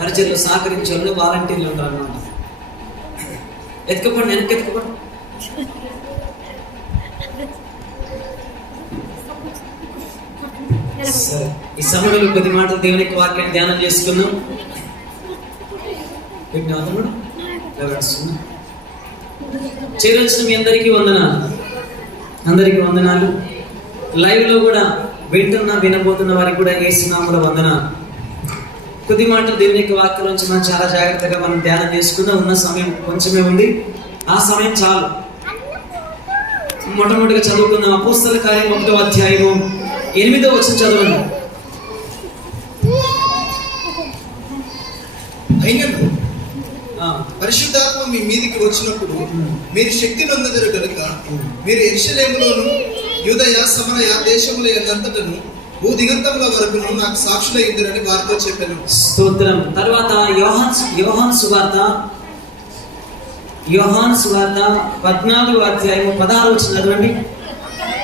పరిచయలో సహకరించే వాళ్ళు వాలంటీర్లు ఉంటారు అన్నమాట. ఎత్తుకోపండి, వెనక్కి ఎత్తుకోపండి. సరే, ఈ సమయంలో కొద్ది మాటలు దేవుని యొక్క వాక్యాన్ని ధ్యానం చేసుకున్నాం. చేరొచ్చిన మీ అందరికీ వందనాలు, అందరికీ వందనాలు. లైవ్ లో కూడా వింటున్నా వినబోతున్న వారికి కూడా యేసు నామములో వందనాలు. కొద్ది మాటలు దేవుని యొక్క వాక్యం నుంచి మనం చాలా జాగ్రత్తగా మనం ధ్యానం చేసుకుందాం. ఉన్న సమయం కొంచెమే ఉంది, ఆ సమయం చాలు. మొట్టమొదటిగా చదువుకుందాం. అపోస్తల కార్యం 1వ అధ్యాయము 8వ వచనం చదవండి. అయినను పరిశుద్ధాత్మ మీ మీదికి వచ్చినప్పుడు మీరు శక్తి నొందెదరు కనుక మీరు యెరూషలేములోను యూదయ సమరయ దేశముల అంతటను భూదిగంతముల వరకును నాకు సాక్షులై ఉందరని వారితో చెప్పాను. స్తోత్రం. తర్వాత యోహాను సువార్త 14వ అధ్యాయము 16వ వచనం చదవండి.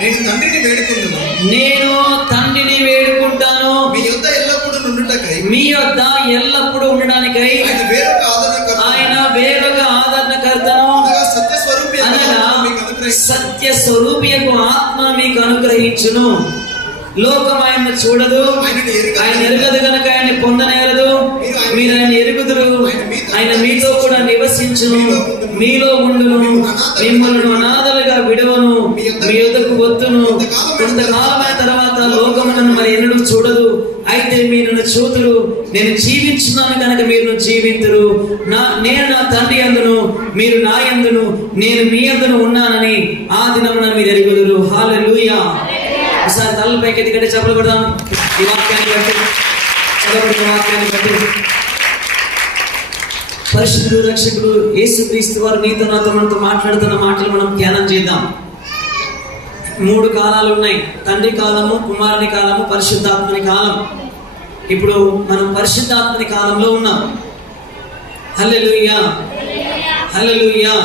నేను తండ్రిని వేడుకుంటున్నాను, నేను తండ్రిని వేడుకుంటాను మీ యొద్ద ఎల్లప్పుడూ నుండుటకై, మీ యొద్ద ఎల్లప్పుడూ ఉండడానికై ఆయన వేరొక ఆదరణకర్తను అనగా సత్య స్వరూపియకు ఆత్మ మీకు అనుగ్రహించును. లోకం ఆయన చూడదు, ఆయన ఎరుగదు కనుక ఆయన పొందనేరదు. మీరు ఆయన ఎరుగుదురు, ఆయన మీతో కూడా నివసించును, మీలో ఉండును, మిమ్మల్ని అనాథలుగా విడవను, మీ యొద్దకు వత్తును. కొంతకాలమైన తర్వాత లోకములను మరి ఎన్నడూ చూడదు, అయితే మీరు నన్ను చూతురు. నేను జీవించున్నాను కనుక మీరు జీవింతురు. నేను నా తండ్రి యందును, మీరు నా యందును, నేను మీ యందును ఉన్నానని ఆ దినమున మీరు ఎరుగుదురు. హల్లెలూయా. ఒకసారి తలలు పైకి ఎత్తుకంటే చెప్పలు పెడదాం. ఈ వాక్యాన్ని బట్టి, చదవబడిన వాక్యాన్ని బట్టి పరిశుద్ధుడు రక్షకుడు యేసుక్రీస్తు వారు నీతో నాతో మనతో మాట్లాడుతున్న మాటలు మనం ధ్యానం చేద్దాం. 3 కాలాలు ఉన్నాయి: తండ్రి కాలము, కుమారుని కాలము, పరిశుద్ధాత్మని కాలం. ఇప్పుడు మనం పరిశుద్ధాత్మని కాలంలో ఉన్నాం. హల్లెలూయా, హల్లెలూయా.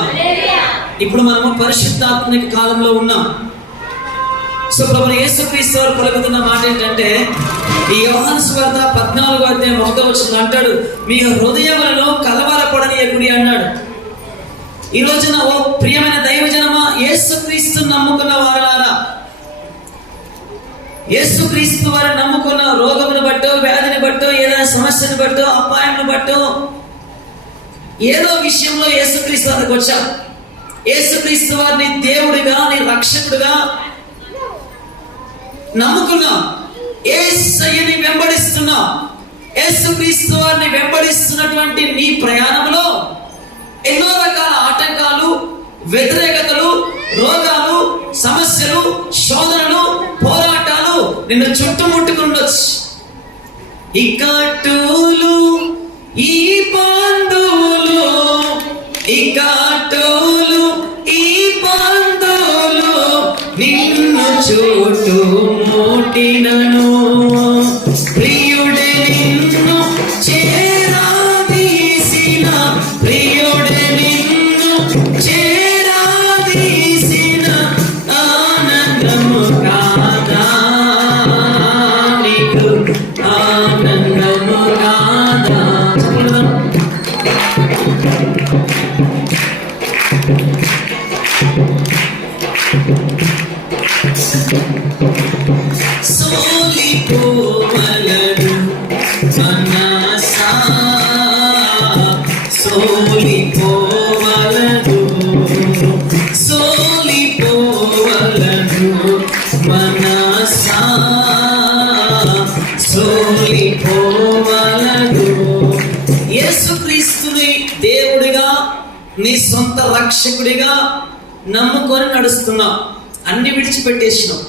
ఇప్పుడు మనము పరిశుద్ధాత్మని కాలంలో ఉన్నాం. సో ప్రభువు యేసుక్రీస్తు వారు పలుకుతున్న మాట ఏంటంటే, ఈ యోహాను సువార్త 14వ అధ్యాయం 1వ వచనం అంటాడు, మీ హృదయములను కలవరపడనీయకుడి అన్నాడు. ఈ రోజున ఓ ప్రియమైన దైవజనమా, యేసుక్రీస్తు నమ్ముకున్న వారలారా, యేసుక్రీస్తు వారిని నమ్ముకున్న రోగమును బట్టో, వ్యాధిని బట్టో, ఏదైనా సమస్యను బట్టో, అపాయంను బట్టో, ఏదో విషయంలో యేసుక్రీస్తు వారికి వచ్చా, యేసుక్రీస్తు వారిని దేవుడిగా, నీ రక్షకుడిగా నమ్ముకున్నా, యేసయ్యని వెంబడిస్తున్నా. యేసుక్రీస్తు వారిని వెంబడిస్తున్నటువంటి నీ ప్రయాణంలో ఎన్నో రకాల ఆటంకాలు, వ్యతిరేకతలు, రోగాలు, సమస్యలు, శోధనలు, పోరాటాలు నిన్ను చుట్టుముట్టుకుండొచ్చు. ఇక్కటూలు ఈ బంధువులు, ఇక్కటూలు ఈ బంధువులు నిన్ను చుట్టుముట్టినను. ప్రియుడే నిన్ను చేరాదీసిన, ప్రియుడే నిన్ను చేరాదీసిన ఆనందము కాదా నీకు, ఆనందము కాదా. సోలిపోవలడు మనసా, సోలిపోవలడు, సోలిపోవలడు మనసా, సోలిపోవలడు. యేసుక్రీస్తుని దేవుడిగా, నీ సొంత రక్షకుడిగా నమ్ముకొని నడుస్తున్నావు. అన్ని విడిచిపెట్టేసినావు.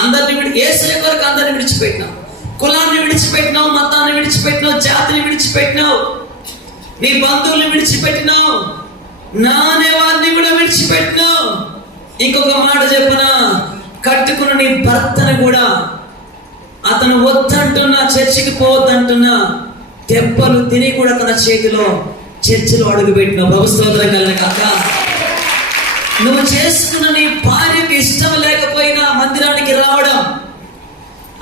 అందరిని యేసయ్య కొరకు అందరిని విడిచిపెట్టినావు. కులాన్ని విడిచిపెట్టినావు, మతాన్ని విడిచిపెట్టినావు, జాతిని విడిచిపెట్టినావు, నీ బంధువుల్ని విడిచిపెట్టినావు, నా అనే వారిని కూడా విడిచిపెట్టినావు. ఇంకొక మాట చెప్పనా, కట్టుకున్న నీ భర్తను కూడా అతను వద్దంటున్నా, చర్చికి పోవద్దంటున్నా, దెబ్బలు తిని కూడా తన చేతిలో చర్చిలో అడుగు పెట్టినావు. ప్రభు స్తోత్రం కలుగును గాక. నువ్వు చేసుకున్న నీ భార్యకి ఇష్టం లేకపోయినా మందిరానికి రావడం,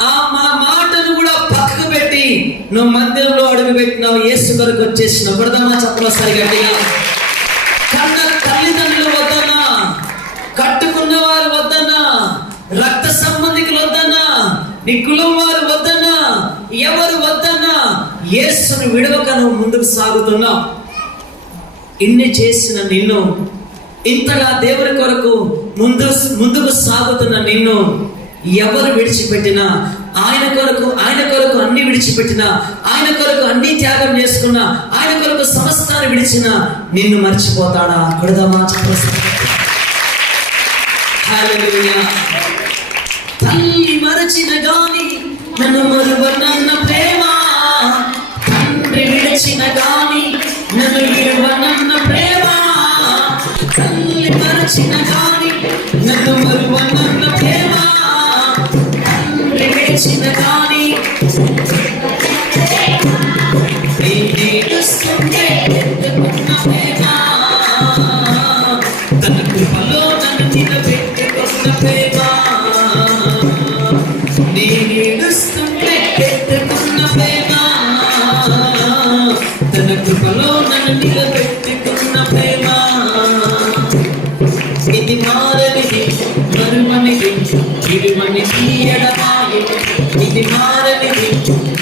ఆ మా మాటను కూడా పక్కకు విడిచిపెట్టి నువ్వు మందిరంలో అడుగు పెట్టినావు, యేసు కొరకు వచ్చేసినావు. కొడదామా చెప్పలో సరి గట్టిగా. కన్న తల్లిదండ్రులు వద్దన్నా, కట్టుకున్న వారు వద్దన్నా, రక్త సంబంధికులు వద్దన్నా, నీ కులం వారు వద్దన్నా, ఎవరు వద్దన్నా, యేసును విడవక నువ్వు ముందుకు సాగుతున్నావు. ఇన్ని చేసిన నిన్ను, ఇంతగా దేవుని కొరకు ముందుకు సాగుతున్న నిన్ను ఎవరు విడిచిపెట్టినా, ఆయన కొరకు అన్ని విడిచిపెట్టినా, ఆయన కొరకు అన్ని త్యాగం చేసుకున్నా, ఆయన కొరకు సమస్తాన్ని విడిచినా నిన్ను మర్చిపోతాడా? కొడదామా చెప్పండి. హల్లెలూయా. తల్లి మరచిన గాని నన్ను మరువనన్న ప్రేమ, తండ్రి విడిచిన గాని నన్ను విడువనన్న ప్రేమ, తల్లి మరచిన గాని నన్ను మరువనన్న ప్రేమ, తండ్రి విడిచిన గాని నేనేడుస్తుంటే ఎత్తుకున్న ప్రేమ, తన కృపలో నన్ను నిలబెట్టుకున్న ప్రేమ, నేనేడుస్తుంటే ఎత్తుకున్న ప్రేమ, తన కృపలో నన్ను నిలబెట్టుకున్న ప్రేమ. ఇది మారనిది, మరువనిది, విడువనిది ఎడబాయెను. ఇది మారనిది,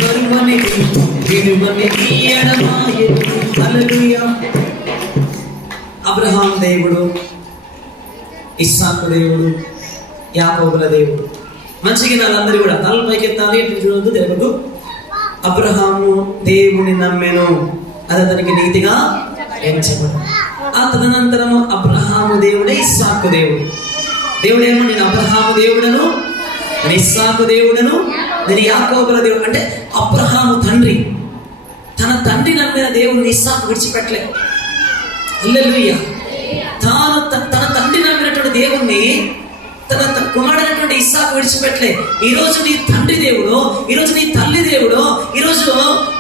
మరువనిది, విడువనిది ఎడబాయెను. హల్లెలూయా. అబ్రహాం దేవుడు, ఇస్సాకు దేవుడు, యాకోబుల దేవుడు. మంచిగా నాలందరూ కూడా తల పైకెత్తాలి, ఎప్పుడు చూడవద్దు, తెలియదు. అబ్రహాము దేవుని నమ్మెను, అది అతనికి నీతిగా ఎంచబడు. ఆ తదనంతరము అబ్రహాము దేవుడే ఇస్సాకు దేవుడు. దేవుడేమో నేను అబ్రహాము దేవుడను, నేను ఇస్సాకు దేవుడను, నేను యాకోబుల దేవుడు. అంటే అబ్రహాము తండ్రి తన తండ్రి నమ్మిన దేవుడిని ఇస్సాకు విడిచిపెట్టలే. హల్లెలూయా. తన తండ్రి నమ్మినటువంటి దేవుణ్ణి తన కుమారుడైనటువంటి ఇస్సాకు విడిచిపెట్టలే. ఈ రోజు నీ తండ్రి దేవుడు, ఈ రోజు నీ తల్లి దేవుడు, ఈ రోజు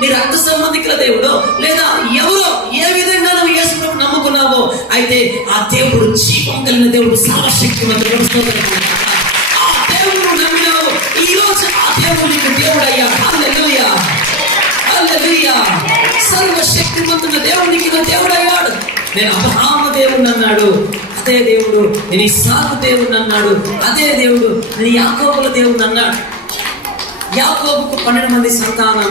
నీ రక్త సంబంధికుల దేవుడు, లేదా ఎవరో ఏ విధంగా నువ్వు యేసును నమ్ముకున్నావో, అయితే ఆ దేవుడు జీవం కలిగిన దేవుడు, సర్వశక్తిమంతుడు. ఆ దేవుడు నమ్మినావు, ఈ రోజు ఆ దేవుడు నీకు దేవుడయ్యా. హల్లెలూయా, హల్లెలూయా. సర్వశక్తిమంతున్న దేవుడు నీకు దేవుడయ్యాడు. నేను అబ్రహాము దేవుడు అన్నాడు, అదే దేవుడు. నేను ఇస్సాకు దేవుడు అన్నాడు, అదే దేవుడు. నేను యాకోబుల దేవుడు అన్నాడు. యాకోబుకు 12 మంది సంతానం,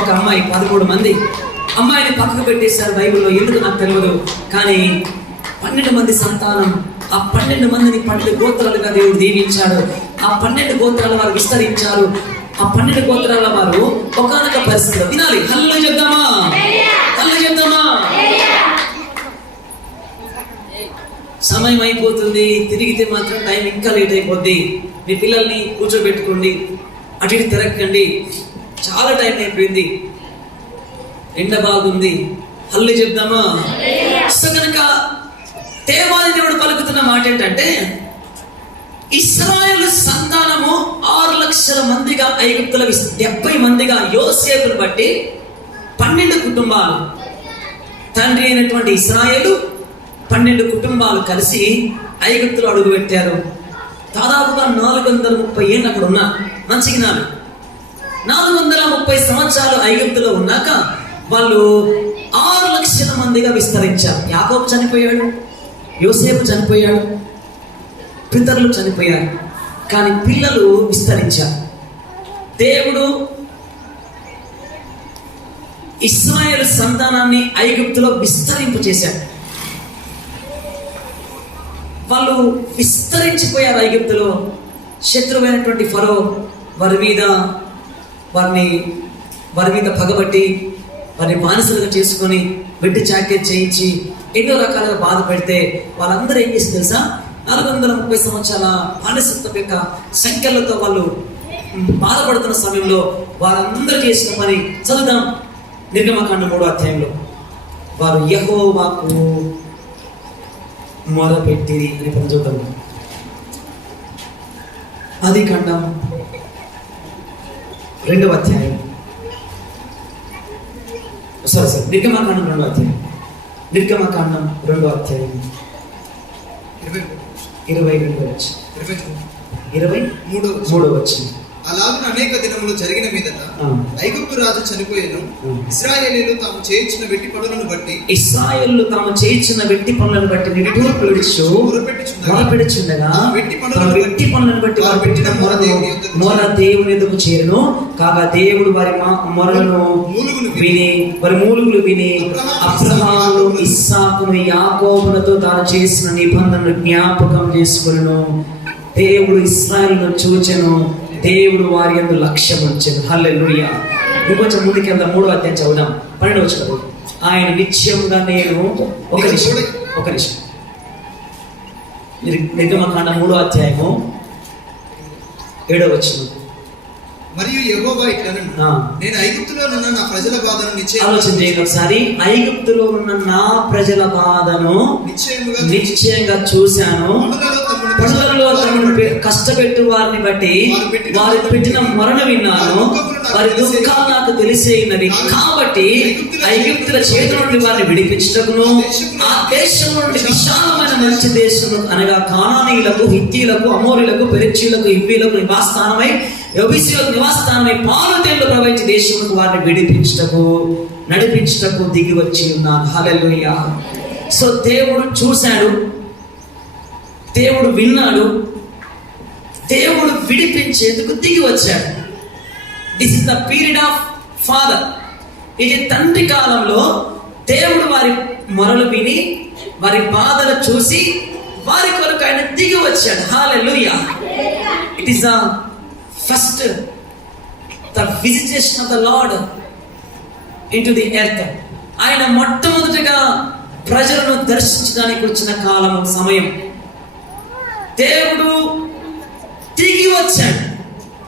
ఒక అమ్మాయి 13 మంది. అమ్మాయిని పక్కకు పెట్టేశారు బైబిల్లో, ఎందుకు నాకు తెలియదు. కానీ 12 మంది సంతానం. ఆ 12 మందిని 12 గోత్రాలుగా దేవుడు దీవించాడు. ఆ 12 గోత్రాల వారు విస్తరించారు. ఆ 12 గోత్రాల వారు ఒకానొక పరిస్థితిలో, వినాలి, హల్లు చెప్దామా, హల్లు చెప్దామా. సమయం అయిపోతుంది, తిరిగితే మాత్రం టైం ఇంకా లేట్ అయిపోద్ది. మీ పిల్లల్ని కూర్చోబెట్టుకోండి, అటు ఇటు తిరగకండి, చాలా టైం అయిపోయింది, ఎండ బాగుంది. హల్లు చెప్దామా. సో కనుక దేవాది దేవుడు పలుకుతున్న మాట ఏంటంటే, ఇశ్రాయేలు సంతానము 6 లక్షల మందిగా ఐగుప్తుల 70 మందిగా యోసేపును బట్టి 12 కుటుంబాలు, తండ్రి అయినటువంటి ఇశ్రాయేలు 12 కుటుంబాలు కలిసి ఐగుప్తులో అడుగు పెట్టారు. దాదాపుగా 430 ఏళ్ళు అక్కడ ఉన్నా. మంచిగా 430 సంవత్సరాలు ఐగుప్తులో ఉన్నాక వాళ్ళు 6 లక్షల మందిగా విస్తరించారు. యాకోబు చనిపోయాడు, యోసేపు చనిపోయాడు, పితరులు చనిపోయారు, కానీ పిల్లలు విస్తరించారు. దేవుడు ఇశ్రాయేలు సంతానాన్ని ఐగుప్తులో విస్తరింపు చేశాడు. వాళ్ళు విస్తరించిపోయారు ఐగుప్తులో. శత్రువైనటువంటి ఫరో వారి మీద పగబట్టి వారిని బానిసలుగా చేసుకొని వెట్టి చాకరీ చేయించి ఎన్నో రకాలుగా బాధ పెడితే వాళ్ళందరూ ఏం చేసి తెలుసా, 430 సంవత్సరాల బానిసత్వం యొక్క సంఖ్యలతో వాళ్ళు బాధపడుతున్న సమయంలో వారందరూ చేసిన పని చదువుదాం. నిర్గమకాండం 3వ అధ్యాయంలో వారు యెహోవాకు మొరపెట్టిరి అని చదువుతాం. ఆదికాండం 2వ అధ్యాయం, నిర్గమకాండం 2వ అధ్యాయం, నిర్గమకాండం 2వ అధ్యాయం 22 23వ వచనం. అలాగున అనేక దినములు జరిగిన మీదట ఐగుప్తు రాజు చనిపోయాను. ఇశ్రాయేలీయులు తాము చేయించిన వెట్టి పనులను బట్టి నిట్టూర్పు విడుచు మొరపెట్టుచుండగా వెట్టి పనులను బట్టి వారు పెట్టిన మొర దేవుని ఎదుగు చేరును. కాగా దేవుడు వారి మొరలను విని వారి మూలుగులు విని అబ్రహామును ఇస్సాకును యాకోబులతో తాను చేసిన నిబంధనను జ్ఞాపకం చేసుకొనెను. దేవుడు ఇశ్రాయేలును చూచెను, దేవుడు వారి యందు లక్ష్యం ఉంచెను. హల్లెలూయా. ఇంకొంచెం ముందుకి వెళ్దాం. 3వ అధ్యాయం చదువుదాం. 12వ వచనం. ఆయన నిశ్చయముగా నేను ఒక నిమిషం నిర్గమకాండం 3వ అధ్యాయము 7వ వచనం. మరియు యెహోవా ఇట్లనెను, నేను ఐగుప్తులో ఉన్న నా ప్రజల బాధను ఆలోచన చేయండి ఒకసారి. ఐగుప్తులో ఉన్న నా ప్రజల బాధను నిశ్చయంగా చూశాను. పనులలో తమను కష్టపెట్టు వారిని బట్టి వారు పెట్టిన మరణ విన్నాను. వారి దుఃఖాలు నాకు తెలిసేయినది. కాబట్టి ఐగుప్తుల చేతుల నుండి వారిని విడిపించుటకును ఆ దేశం నుండి విశాలమైన మంచి దేశము అనగా కానానీయులకు, హిత్తీలకు, అమోరీలకు, పెరిజ్జీయులకు, హివ్వీలకు నివాసస్థానమై యెబూసీయులకు నివాసస్థానమై పాలు తేళ్లు ప్రవహించే దేశములకు వారిని నడిపించుటకు దిగి వచ్చి ఉన్నాను. హల్లెలూయా. సో దేవుడు చూశాడు, దేవుడు విన్నాడు, దేవుడు విడిపించేందుకు దిగి వచ్చాడు. This is the period of father. ఇది తండ్రి కాలంలో దేవుడు వారి మొరలు విని వారి బాధలు చూసి వారి కొరకు ఆయన దిగి వచ్చాడు. Hallelujah. It is the first the visitation of the Lord into the earth. ఆయన మొట్టమొదటిగా ప్రజలను దర్శించడానికి వచ్చిన కాలం, సమయం. దేవుడు తిరిగి వచ్చాడు.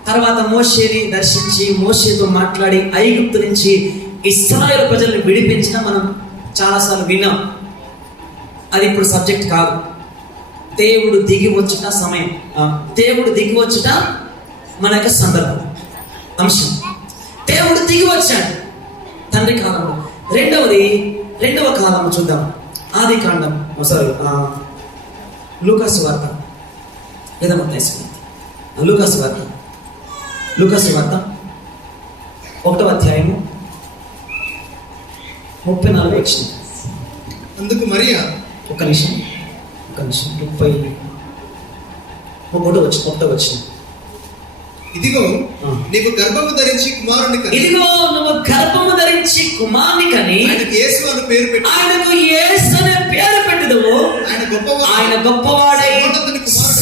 తర్వాత మోషేని దర్శించి మోషేతో మాట్లాడి ఐగుప్తు నుంచి ఇశ్రాయేలు ప్రజల్ని విడిపించిన మనం చాలాసార్లు విన్నాం. అది ఇప్పుడు సబ్జెక్ట్ కాదు. దేవుడు దిగి వచ్చుట సమయం, దేవుడు దిగి వచ్చుట మన యొక్క సందర్భం, అంశం. దేవుడు దిగి వచ్చాడు తండ్రి కాలంలో. రెండవ కాలం చూద్దాం. ఆది కాండం, లూకాసు వార్త లేదా మత్తయి వార్త. లూకాసు వార్త 1వ అధ్యాయము 34వ వచనం. అందుకు మరియా ఒక నిమిషం 31వ వచనం. ఇదిగో నీవు గర్భము ధరించి కుమారుని కని ఆయనకు యేసు అనే పేరు పెట్టెదవు. ఆయన గొప్పవాడై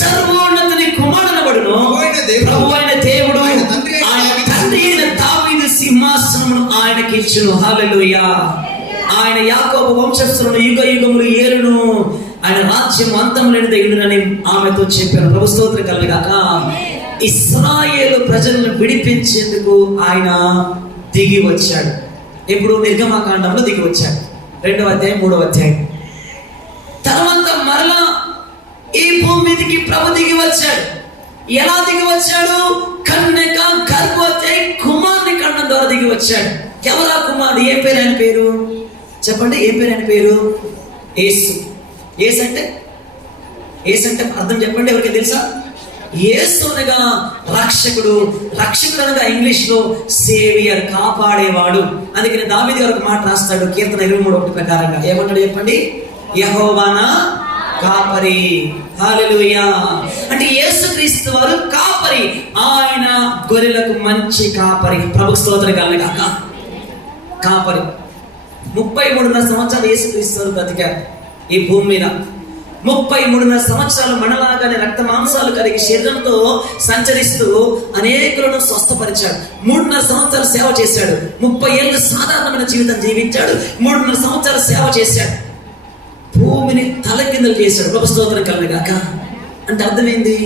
సర్వోన్నతుని కుమారుడనబడును. ప్రభువైన దేవుడు ఆయన తండ్రి అయిన దావీదు సింహాసనమును ఆయనకి ఇచ్చును. హల్లెలూయా. ఆయన యాకోబు వంశస్థులను యుగ యుగములు ఏలును. ఆయన రాజ్యం అంతం లేనిది ఉండునని ఆమెతో చెప్పారు. ప్రభు స్తోత్రం కలుగుగాక. ఇశ్రాయేలు ప్రజలను విడిపించేందుకు ఆయన దిగి వచ్చాడు. ఇప్పుడు నిర్గమకాండంలో దిగి వచ్చాడు. 2వ అధ్యాయం 3వ అధ్యాయం. తర్వాత మరలా ఈ భూమి మీదకి ప్రభు దిగి వచ్చాడు. ఎలా దిగి వచ్చాడు? కన్యక గర్భవతి కుమారుని కన్నం ద్వారా దిగి వచ్చాడు. ఎవరా కుమారుడు? ఏ పేరు ఆయన పేరు? చెప్పండి, ఏ పేరు ఆయన పేరు? యేసు. యేసు అంటే అర్థం చెప్పండి, ఎవరికి తెలుసా? యేసు అనగా రక్షకుడు. రక్షకుడు అనగా ఇంగ్లీష్ లో సేవియర్, కాపాడేవాడు. అందుకని దావీదు గారు ఒక మాట రాస్తాడు కీర్తన 23:1 ప్రకారంగా. ఏమంటాడు చెప్పండి? యెహోవా నా కాపరి. హల్లెలూయా. అంటే యేసుక్రీస్తు వారు కాపరి. ఆయన గొర్రెలకు మంచి కాపరి. ప్రభు స్తోత్రం కలుగుగాక. కాపరి. 33.5 సంవత్సరాలు యేసుక్రీస్తు వారు బ్రతికారు ఈ భూమి మీద. 33.5 సంవత్సరాలు మనలాగానే రక్త మాంసాలు కలిగి శరీరంతో సంచరిస్తూ అనేకులను స్వస్థపరిచాడు. 3.5 సంవత్సరాలు సేవ చేశాడు. 30 ఏళ్ళు సాధారణమైన జీవితం జీవించాడు. 3.5 సంవత్సరాలు సేవ చేశాడు. భూమిని తలకిందులు చేశాడు. ప్రభు స్తోత్రం కలుగుగాక. అంటే అర్థమైంది?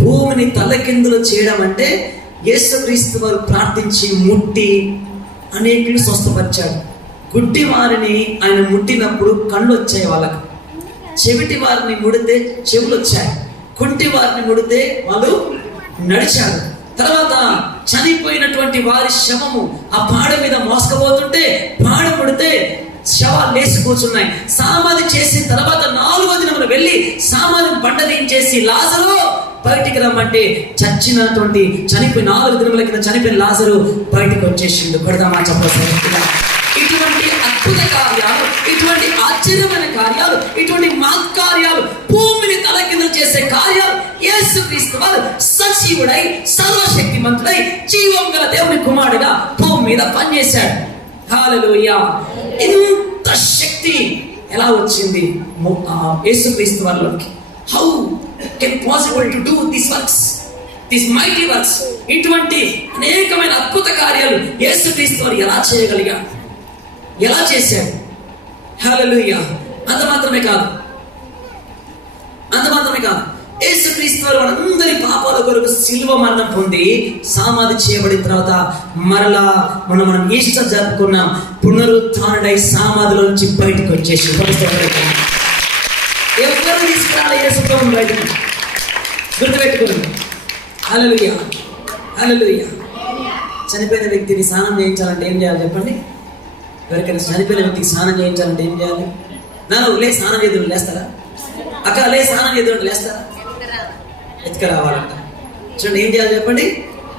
భూమిని తలకిందులు చేయడం అంటే యేసుక్రీస్తు వారు ప్రార్థించి ముట్టి అనేకులు స్వస్థపరిచాడు. గుడ్డి వారిని ఆయన ముట్టినప్పుడు కళ్ళు వచ్చాయి వాళ్ళకు. చెవిటి వారిని ముడితే చెవులు వచ్చాయి. కుంటి వారిని ముడితే వాళ్ళు నడిచారు. తర్వాత చనిపోయినటువంటి వారి శవము ఆ పాడ మీద మోసుకుపోతుంటే పాడ ముడితే శవాలు లేచి కూర్చున్నాయి. సమాధి చేసిన తర్వాత 4వ దినమున వెళ్ళి సమాధిని బండ దించేసి లాజరు బయటికి రమ్మంటే చనిపోయి 4 దినముల కింద చనిపోయిన లాజరు బయటికి వచ్చేసిండు. కొడదామా చెప్పగా. ఇటువంటి అద్భుత కార్యాలు, ఇటువంటి ఆశ్చర్యమైన కార్యాలు, ఇటువంటి మహత్కార్యాలు, భూమిని తలకింద చేసే కార్యాలు యేసుక్రీస్తు వారు సజీవుడై సర్వశక్తిమంతుడై జీవం గల దేవుని కుమారుడిగా భూమి మీద పనిచేశాడు. హల్లెలూయా. ఇంత శక్తి ఎలా వచ్చింది యేసుక్రీస్తు వారిలోకి? How can possible to do this works, this mighty works? ఇటువంటి అనేకమైన అద్భుత కార్యాలు యేసుక్రీస్తు వారు ఎలా చేయగలిగారు, ఎలా చేశాడు? హల్లెలూయా. అంత మాత్రమే కాదు, యేసుక్రీస్తు వారు మనందరి పాపాల కొరకు శిలువ మరణం పొంది సమాధి చేయబడిన తర్వాత మరలా మనం ఈస్టర్ జరుపుకున్నాం. పునరుత్థానుడై సమాధిలో నుంచి బయటకు వచ్చేసి ఎవరు తీసుకురాలి యేసు ప్రభువుని బయటకు? గుర్తుపెట్టుకోండి. హల్లెలూయా, హల్లెలూయా. చనిపోయిన వ్యక్తిని స్నానం చేయించాలంటే ఏం చేయాలి చెప్పండి? ఎవరికైనా చనిపోయిన వ్యక్తికి స్నానం చేయించాలంటే ఏం చేయాలి? లే స్నానం చేద్దాం, లేస్తారా? అక్క లే స్నానం చేద్దాం, లేస్తారా? ఎత్తుక రావాలంట. చూడండి ఏం చేయాలి చెప్పండి?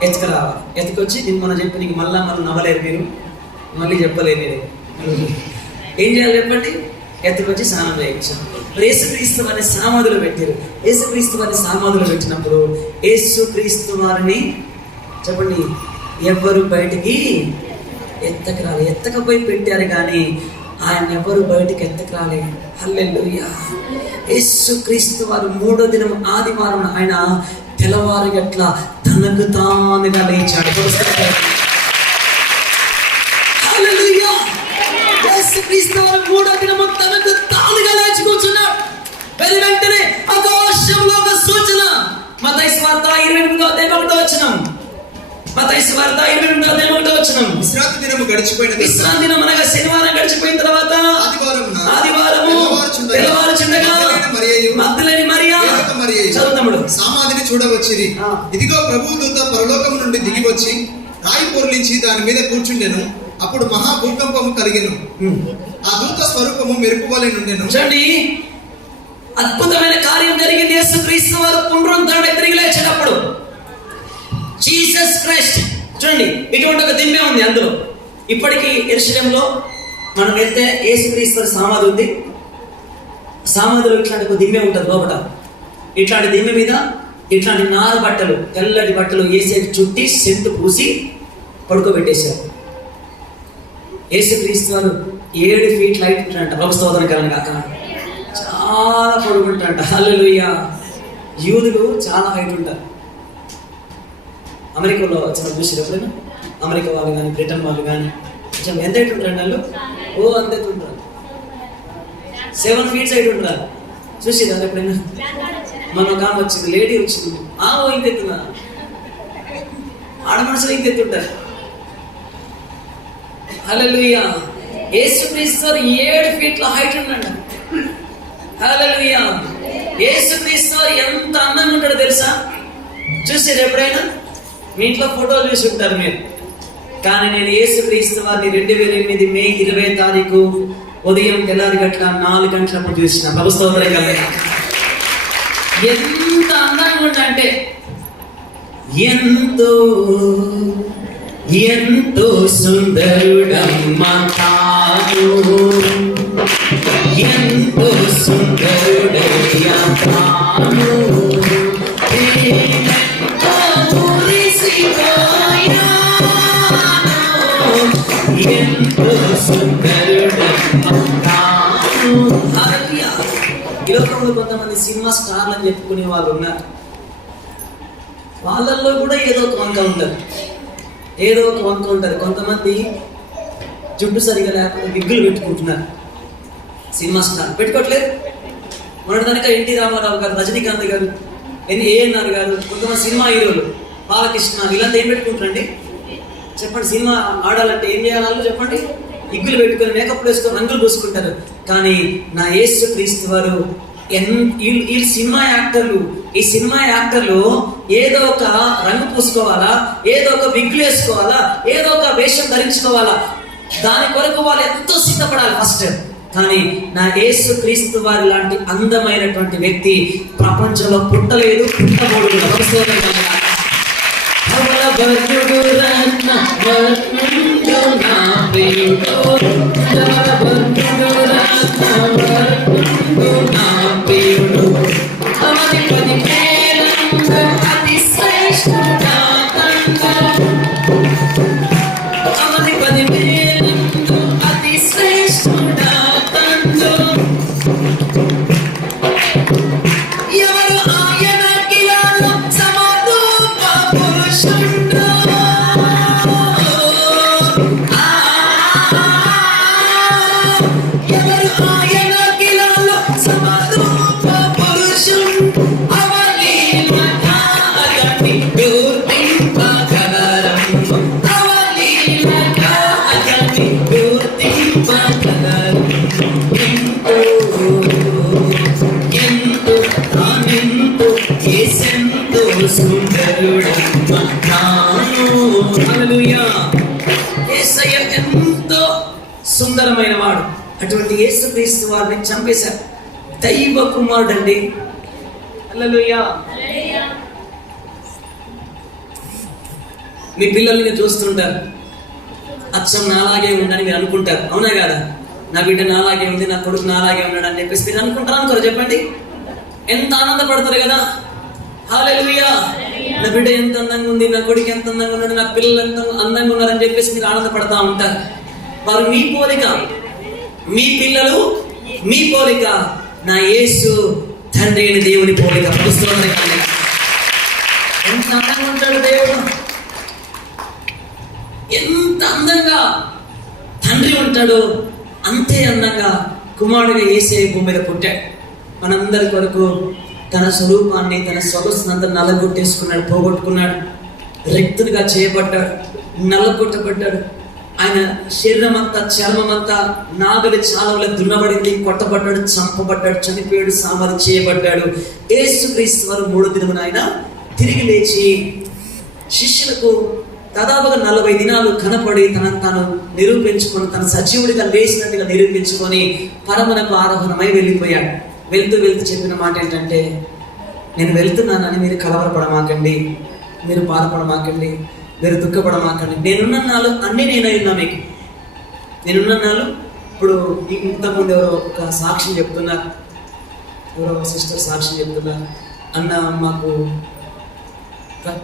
ఎత్తుక రావాలి. ఎత్తుకొచ్చి నేను మనం చెప్పి నీకు మళ్ళీ నవ్వలేరు, మీరు మళ్ళీ చెప్పలేరు. నేను ఏం చేయాలి చెప్పండి? ఎత్తుకొచ్చి స్నానం చేయించాను. యేసుక్రీస్తు వారిని సమాధిలో పెట్టారు. యేసుక్రీస్తు వారిని సమాధిలో పెట్టినప్పుడు యేసుక్రీస్తు వారిని చెప్పండి ఎవరు బయటికి ఎత్తకు రాలి. ఎత్తకపోయి పెట్టారు కానీ ఆయన ఎవరు బయటికి ఎత్తకు రాలే. హల్లెలూయా. యేసుక్రీస్తు వారు 3వ దినం ఆదివారం ఆయన తెల్లవారు గట్ల తనకు తానుగా లేచాడు. హల్లెలూయా. యేసుక్రీస్తు వారు 3వ దినం తనకు తానుగా లేచి కూర్చున్నాడు. వెంటనే ఆకాశంలో ఒక సూచన. మత్తయి సువార్త 28వ అధ్యాయం 1వ వచనం. మత్తయి సువార్త 28వ అధ్యాయం 1వ వచనం. విశ్రాంతి దినం గడిచిపోయిన విశ్రాంతి దినం అనగా శనివారం గడిచిపోయిన తర్వాత ఆదివారము తెల్లవారుచుండగా మగ్దలేని మరియా చదువుతాడు సమాధిని చూడవచ్చిరి. ఇదిగో ప్రభువు దూత పరలోకము నుండి దిగి వచ్చి రాయి పొర్లించి దాని మీద కూర్చుండెను. అప్పుడు మహా భూకంపము కలిగెను. ఆ దూత స్వరూపము మెరుపు వలె నుండెను. చూడండి అద్భుతమైన కార్యం జరిగింది. యేసుక్రీస్తు వారు పునరుద్ధరణై తిరిగి లేచినప్పుడు జీసస్ క్రైస్ట్ చూడండి ఇటువంటి ఒక దిమ్మె ఉంది అందులో. ఇప్పటికీ యెరూషలేములో మనం వెళ్తే యేసుక్రీస్తు సమాధి ఉంది. సమాధిలో ఇట్లాంటి ఒక దిమ్మె ఉంటుంది లోపల. ఇట్లాంటి దిమ్మె మీద ఇట్లాంటి నార బట్టలు, తెల్లటి బట్టలు వేసి చుట్టి సెంటు పూసి పడుకోబెట్టేశారు. యేసుక్రీస్తు వారు 7 ఫీట్ హైట్ ఉంటారంట. ప్రభు స్తోత్రం కలుగును గాక. చాలా పొడుగుంటారంట. హల్లెలూయా. యూదులు చాలా హైట్ ఉంటారు. అమెరికాలో వచ్చిన చూసారు ఎప్పుడైనా? అమెరికా వాళ్ళు కానీ బ్రిటన్ వాళ్ళు కానీ కొంచెం ఎంత హైట్ ఉంటారండి వాళ్ళు? అంత ఎత్తు ఉంటారు. 7 ఫీట్స్ హైట్ ఉంటారు. చూసేదాన్ని ఎప్పుడైనా? మన ఒక ఆమె వచ్చింది, లేడీ వచ్చింది. ఇంత ఎత్తున్నా ఆడ మనుషులు ఇంత ఎత్తుంటారు. హల్లెలూయా. యేసుక్రీస్తు 7 ఫీట్ల హైట్ ఉన్నాడు. హల్లెలూయా. యేసుక్రీస్తు ఎంత అందంగా ఉంటాడో తెలుసా? చూసారు ఎప్పుడైనా? మీ ఇంట్లో ఫోటోలు చూసి ఉంటారు మీరు. కానీ నేను యేసుక్రీస్తు వారిని 2008 మే 20 తారీఖు ఉదయం తెల్లారి గట్ల 4 గంటలప్పుడు చూసిన. ప్రభు స్తోత్రం కలుగును. ఎంత అందంగా ఉండంటే ఎంతో ఎంతో సుందరుడమ్మ తాను, ఎంతో సుందరుడయ్యా తాను, ఎంతో సుందరుడమ్మ తాను. ఈ లోకంలో కొంతమంది సినిమా స్టార్లు అని చెప్పుకునే వాళ్ళు ఉన్నారు. వాళ్ళల్లో కూడా ఏదో ఒక వంక ఉంటుంది. కొంతమంది జుట్టు సరిగా లేకుండా విగ్గులు పెట్టుకుంటున్నారు. సినిమా స్టార్ పెట్టుకోవట్లేదు. మొన్నటి కనుక ఎన్టీ రామారావు గారు, రజనీకాంత్ గారు, ఏఎన్ఆర్ గారు, కొంతమంది సినిమా హీరోలు, బాలకృష్ణ, వీళ్ళంతా ఏం పెట్టుకుంటారండి చెప్పండి? సినిమా ఆడాలంటే ఏం చేయాలో చెప్పండి? విగ్గులు పెట్టుకొని మేకప్ వేసుకొని రంగులు పూసుకుంటారు. కానీ నా యేసుక్రీస్తు వారు ఈ సినిమా యాక్టర్లు ఏదో ఒక రంగు పూసుకోవాలా, ఏదో ఒక విగ్గులు వేసుకోవాలా, ఏదో ఒక వేషం ధరించుకోవాలా. దాని కొరకు వాళ్ళు ఎంతో సిద్ధపడాలి. ఫస్ట్ కానీ నా యేసు క్రీస్తు వారి లాంటి అందమైనటువంటి వ్యక్తి ప్రపంచంలో పుట్టలేదు, పుట్టబోడు. ఎంతో సుందరమైన వాడు. అటువంటి యేసుక్రీస్తు వారిని చంపేశారు. దైవ కుమారుడు అండి. హల్లెలూయా. మీ పిల్లల్ని చూస్తుంటారు, అచ్చం నాలాగే ఉందని మీరు అనుకుంటారు, అవునా కదా? నా బిడ్డ నాలాగే ఉంది, నా కొడుకు నాలాగే ఉన్నాడు అని చెప్పేసి మీరు అనుకుంటారా అనుకోరు? చెప్పండి, ఎంత ఆనందపడతారు కదా. హల్లెలూయా. నా బిడ్డ ఎంత అందంగా ఉంది, నా కొడుకు ఎంత అందంగా ఉన్నాడు, నా పిల్లలు ఎంత అందంగా ఉన్నారని చెప్పేసి మీరు ఆనందపడతా ఉంటారు. వారు మీ పోలిక, మీ పిల్లలు మీ పోలిక. నా యేసు తండ్రి అయిన దేవుని పోలిక. ఎంత అందంగా ఉంటాడు దేవుడు, ఎంత అందంగా తండ్రి ఉంటాడు, అంతే అందంగా కుమారుడిగా యేసే భూమి మీద పుట్టాడు. మనందరి కొరకు తన స్వరూపాన్ని, తన సొగసునంతా నల్లగొట్టేసుకున్నాడు, పోగొట్టుకున్నాడు. రిక్తుడిగా చేయబడ్డాడు, నల్లగొట్టబడ్డాడు. ఆయన శరీరం అంతా, చర్మం అంతా నాగలి చాలవల దున్నబడింది, కొట్టబడ్డాడు, చంపబడ్డాడు, చనిపోయాడు, సమాధి చేయబడ్డాడు. యేసుక్రీస్తు వారు 3వ దినమున ఆయన తిరిగి లేచి శిష్యులకు దాదాపుగా 40 దినాలు కనపడి తనను తాను నిరూపించుకొని, తన సజీవుడిగా లేచినట్టుగా నిరూపించుకొని పరమునకు ఆరోహణమై వెళ్ళిపోయాడు. వెళ్తూ చెప్పిన మాట ఏంటంటే, నేను వెళ్తున్నానని మీరు కలవరపడమాకండి, మీరు బాధపడమాకండి, మీరు దుఃఖపడమాకండి. నేనున్న నాలు అన్నీ నేనై ఉన్నా మీకు. నేనున్న నాలు. ఇప్పుడు ఇంతకుముందు ఎవరో ఒక సాక్ష్యం చెప్తున్నారు, ఎవరో సిస్టర్ సాక్ష్యం చెప్తున్నారు. అన్న మాకు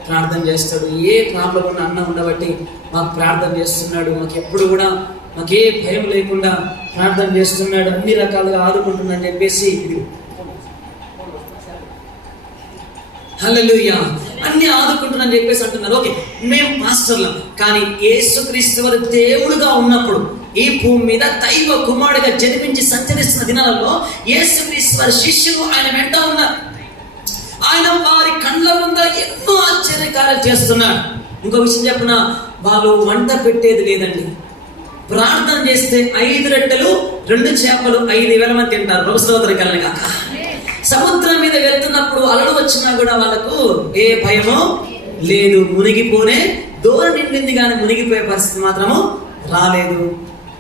ప్రార్థన చేస్తాడు, ఏ ప్రాబ్లం ఉన్న అన్న ఉండబట్టి మాకు ప్రార్థన చేస్తున్నాడు, మాకు ఎప్పుడు కూడా మాకే భయం లేకుండా ప్రార్థన చేస్తున్నాడు, అన్ని రకాలుగా ఆదుకుంటుందని చెప్పేసి, హల్లెలూయా, అన్ని ఆదుకుంటుందని చెప్పేసి అంటున్నారు. ఓకే, మేము పాస్టర్లం, కానీ యేసుక్రీస్తు వారు దేవుడుగా ఉన్నప్పుడు ఈ భూమి మీద దైవ కుమారుడిగా జన్మించి సంచరిస్తున్న దినాలలో యేసుక్రీస్తు వారి శిష్యులు ఆయన వెంట ఉన్నారు. ఆయన వారి కండ్ల ముందు ఎన్నో ఆశ్చర్యకార్యాలు చేస్తున్నాడు. ఇంకో విషయం చెప్పిన, వాళ్ళు వంట పెట్టేది లేదండి. ప్రార్థన చేస్తే 5 రొట్టెలు 2 చేపలు 5,000 మంది తింటారు. ప్రభుత్వ కలగా సముద్రం మీద వెళ్తున్నప్పుడు అలలు వచ్చినా కూడా వాళ్ళకు ఏ భయమో లేదు, మునిగిపోనే దూరం నిండింది కానీ మునిగిపోయే పరిస్థితి మాత్రము రాలేదు.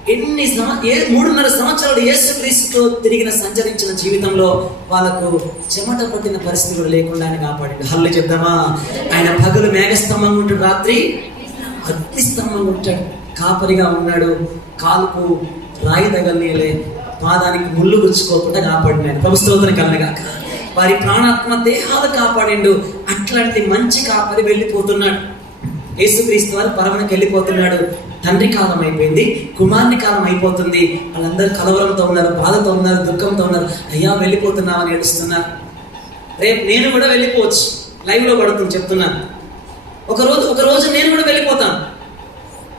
3.5 సంవత్సరాలు యేసుక్రీస్తుతో తిరిగిన సంచరించిన జీవితంలో వాళ్ళకు చెమట పట్టిన పరిస్థితి కూడా లేకుండా ఆయన కాపాడింది. హల్లు చెప్దామా? ఆయన పగలు మేఘస్తంభంగా ఉంటాడు, రాత్రి అగ్నిస్తంభంగా ఉంటాడు, కాపరిగా ఉన్నాడు. కాలుకు రాయి తగలనీయలే, పాదానికి ముళ్ళు గుచ్చుకోకుండా కాపాడినాడు. ప్రభుత్వం కలనగాక వారి ప్రాణాత్మ దేహాలు కాపాడిండు. అట్లాంటి మంచి కాపరి వెళ్ళిపోతున్నాడు. యేసుక్రీస్తు వారు పరమనకి వెళ్ళిపోతున్నాడు. తండ్రి కాలం అయిపోయింది, కుమారుని కాలం అయిపోతుంది. వాళ్ళందరూ కలవరంతో ఉన్నారు, బాధతో ఉన్నారు, దుఃఖంతో ఉన్నారు. అయ్యా వెళ్ళిపోతున్నామని ఏడుస్తున్నారు. రేపు నేను కూడా వెళ్ళిపోవచ్చు, లైవ్లో పడుతుంది చెప్తున్నాను. ఒక రోజు నేను కూడా వెళ్ళిపోతాను.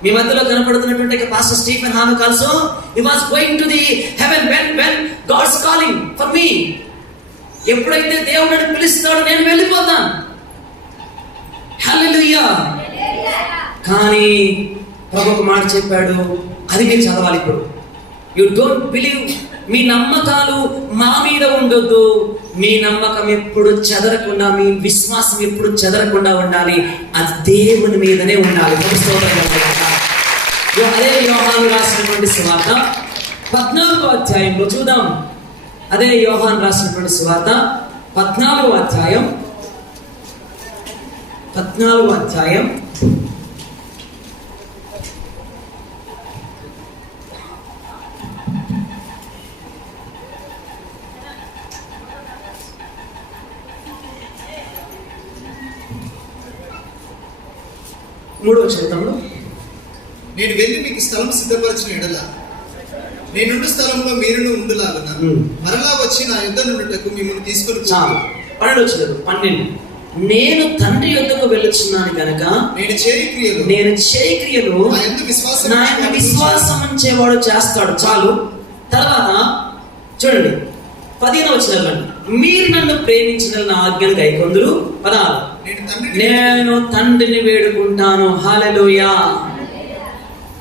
మీ మధ్యలో కనపడుతున్నటువంటి pastor Stephen Hanok also he was going to the heaven when God's calling for me. ఎప్పుడైతే దేవుడు నన్ను పిలుస్తాడో నేను వెళ్ళిపోతాను. హల్లెలూయా. కానీ ప్రభు ఒక మాట చెప్పాడు, అది మీరు చదవాలి. ఇప్పుడు యు డోంట్ బిలీవ్, మీ నమ్మకాలు మా మీద ఉండొద్దు. మీ నమ్మకం ఎప్పుడు చెదరకుండా, మీ విశ్వాసం ఎప్పుడు చెదరకుండా ఉండాలి. అది దేవుని మీదనే ఉండాలి. అదే యోహాను రాసినటువంటి సువార్త 14వ అధ్యాయంలో చూద్దాం. అదే యోహాను రాసినటువంటి సువార్త 14వ అధ్యాయం 3వ వచనంలో, నేను వెళ్ళి మీకు స్థలం సిద్ధపరిచిన ఎడల నేనుండు స్థలంలో మీరును ఉండులాగున మరలా వచ్చి నా యుద్ధ నుండుటకు మిమ్మల్ని తీసుకొని 12 నేను తండ్రి యొద్దకు వెళ్ళుచున్నాను గనక నేను చేయి క్రియలు నా యందు విశ్వాసం ఉంచేవాడు చేస్తాడు. చాలు. తర్వాత చూడండి 15వ వచనంలో, మీరు నన్ను ప్రేమించిన నా ఆజ్ఞను గైకొందురు. 16 నేను తండ్రిని వేడుకుంటాను. హల్లెలూయా.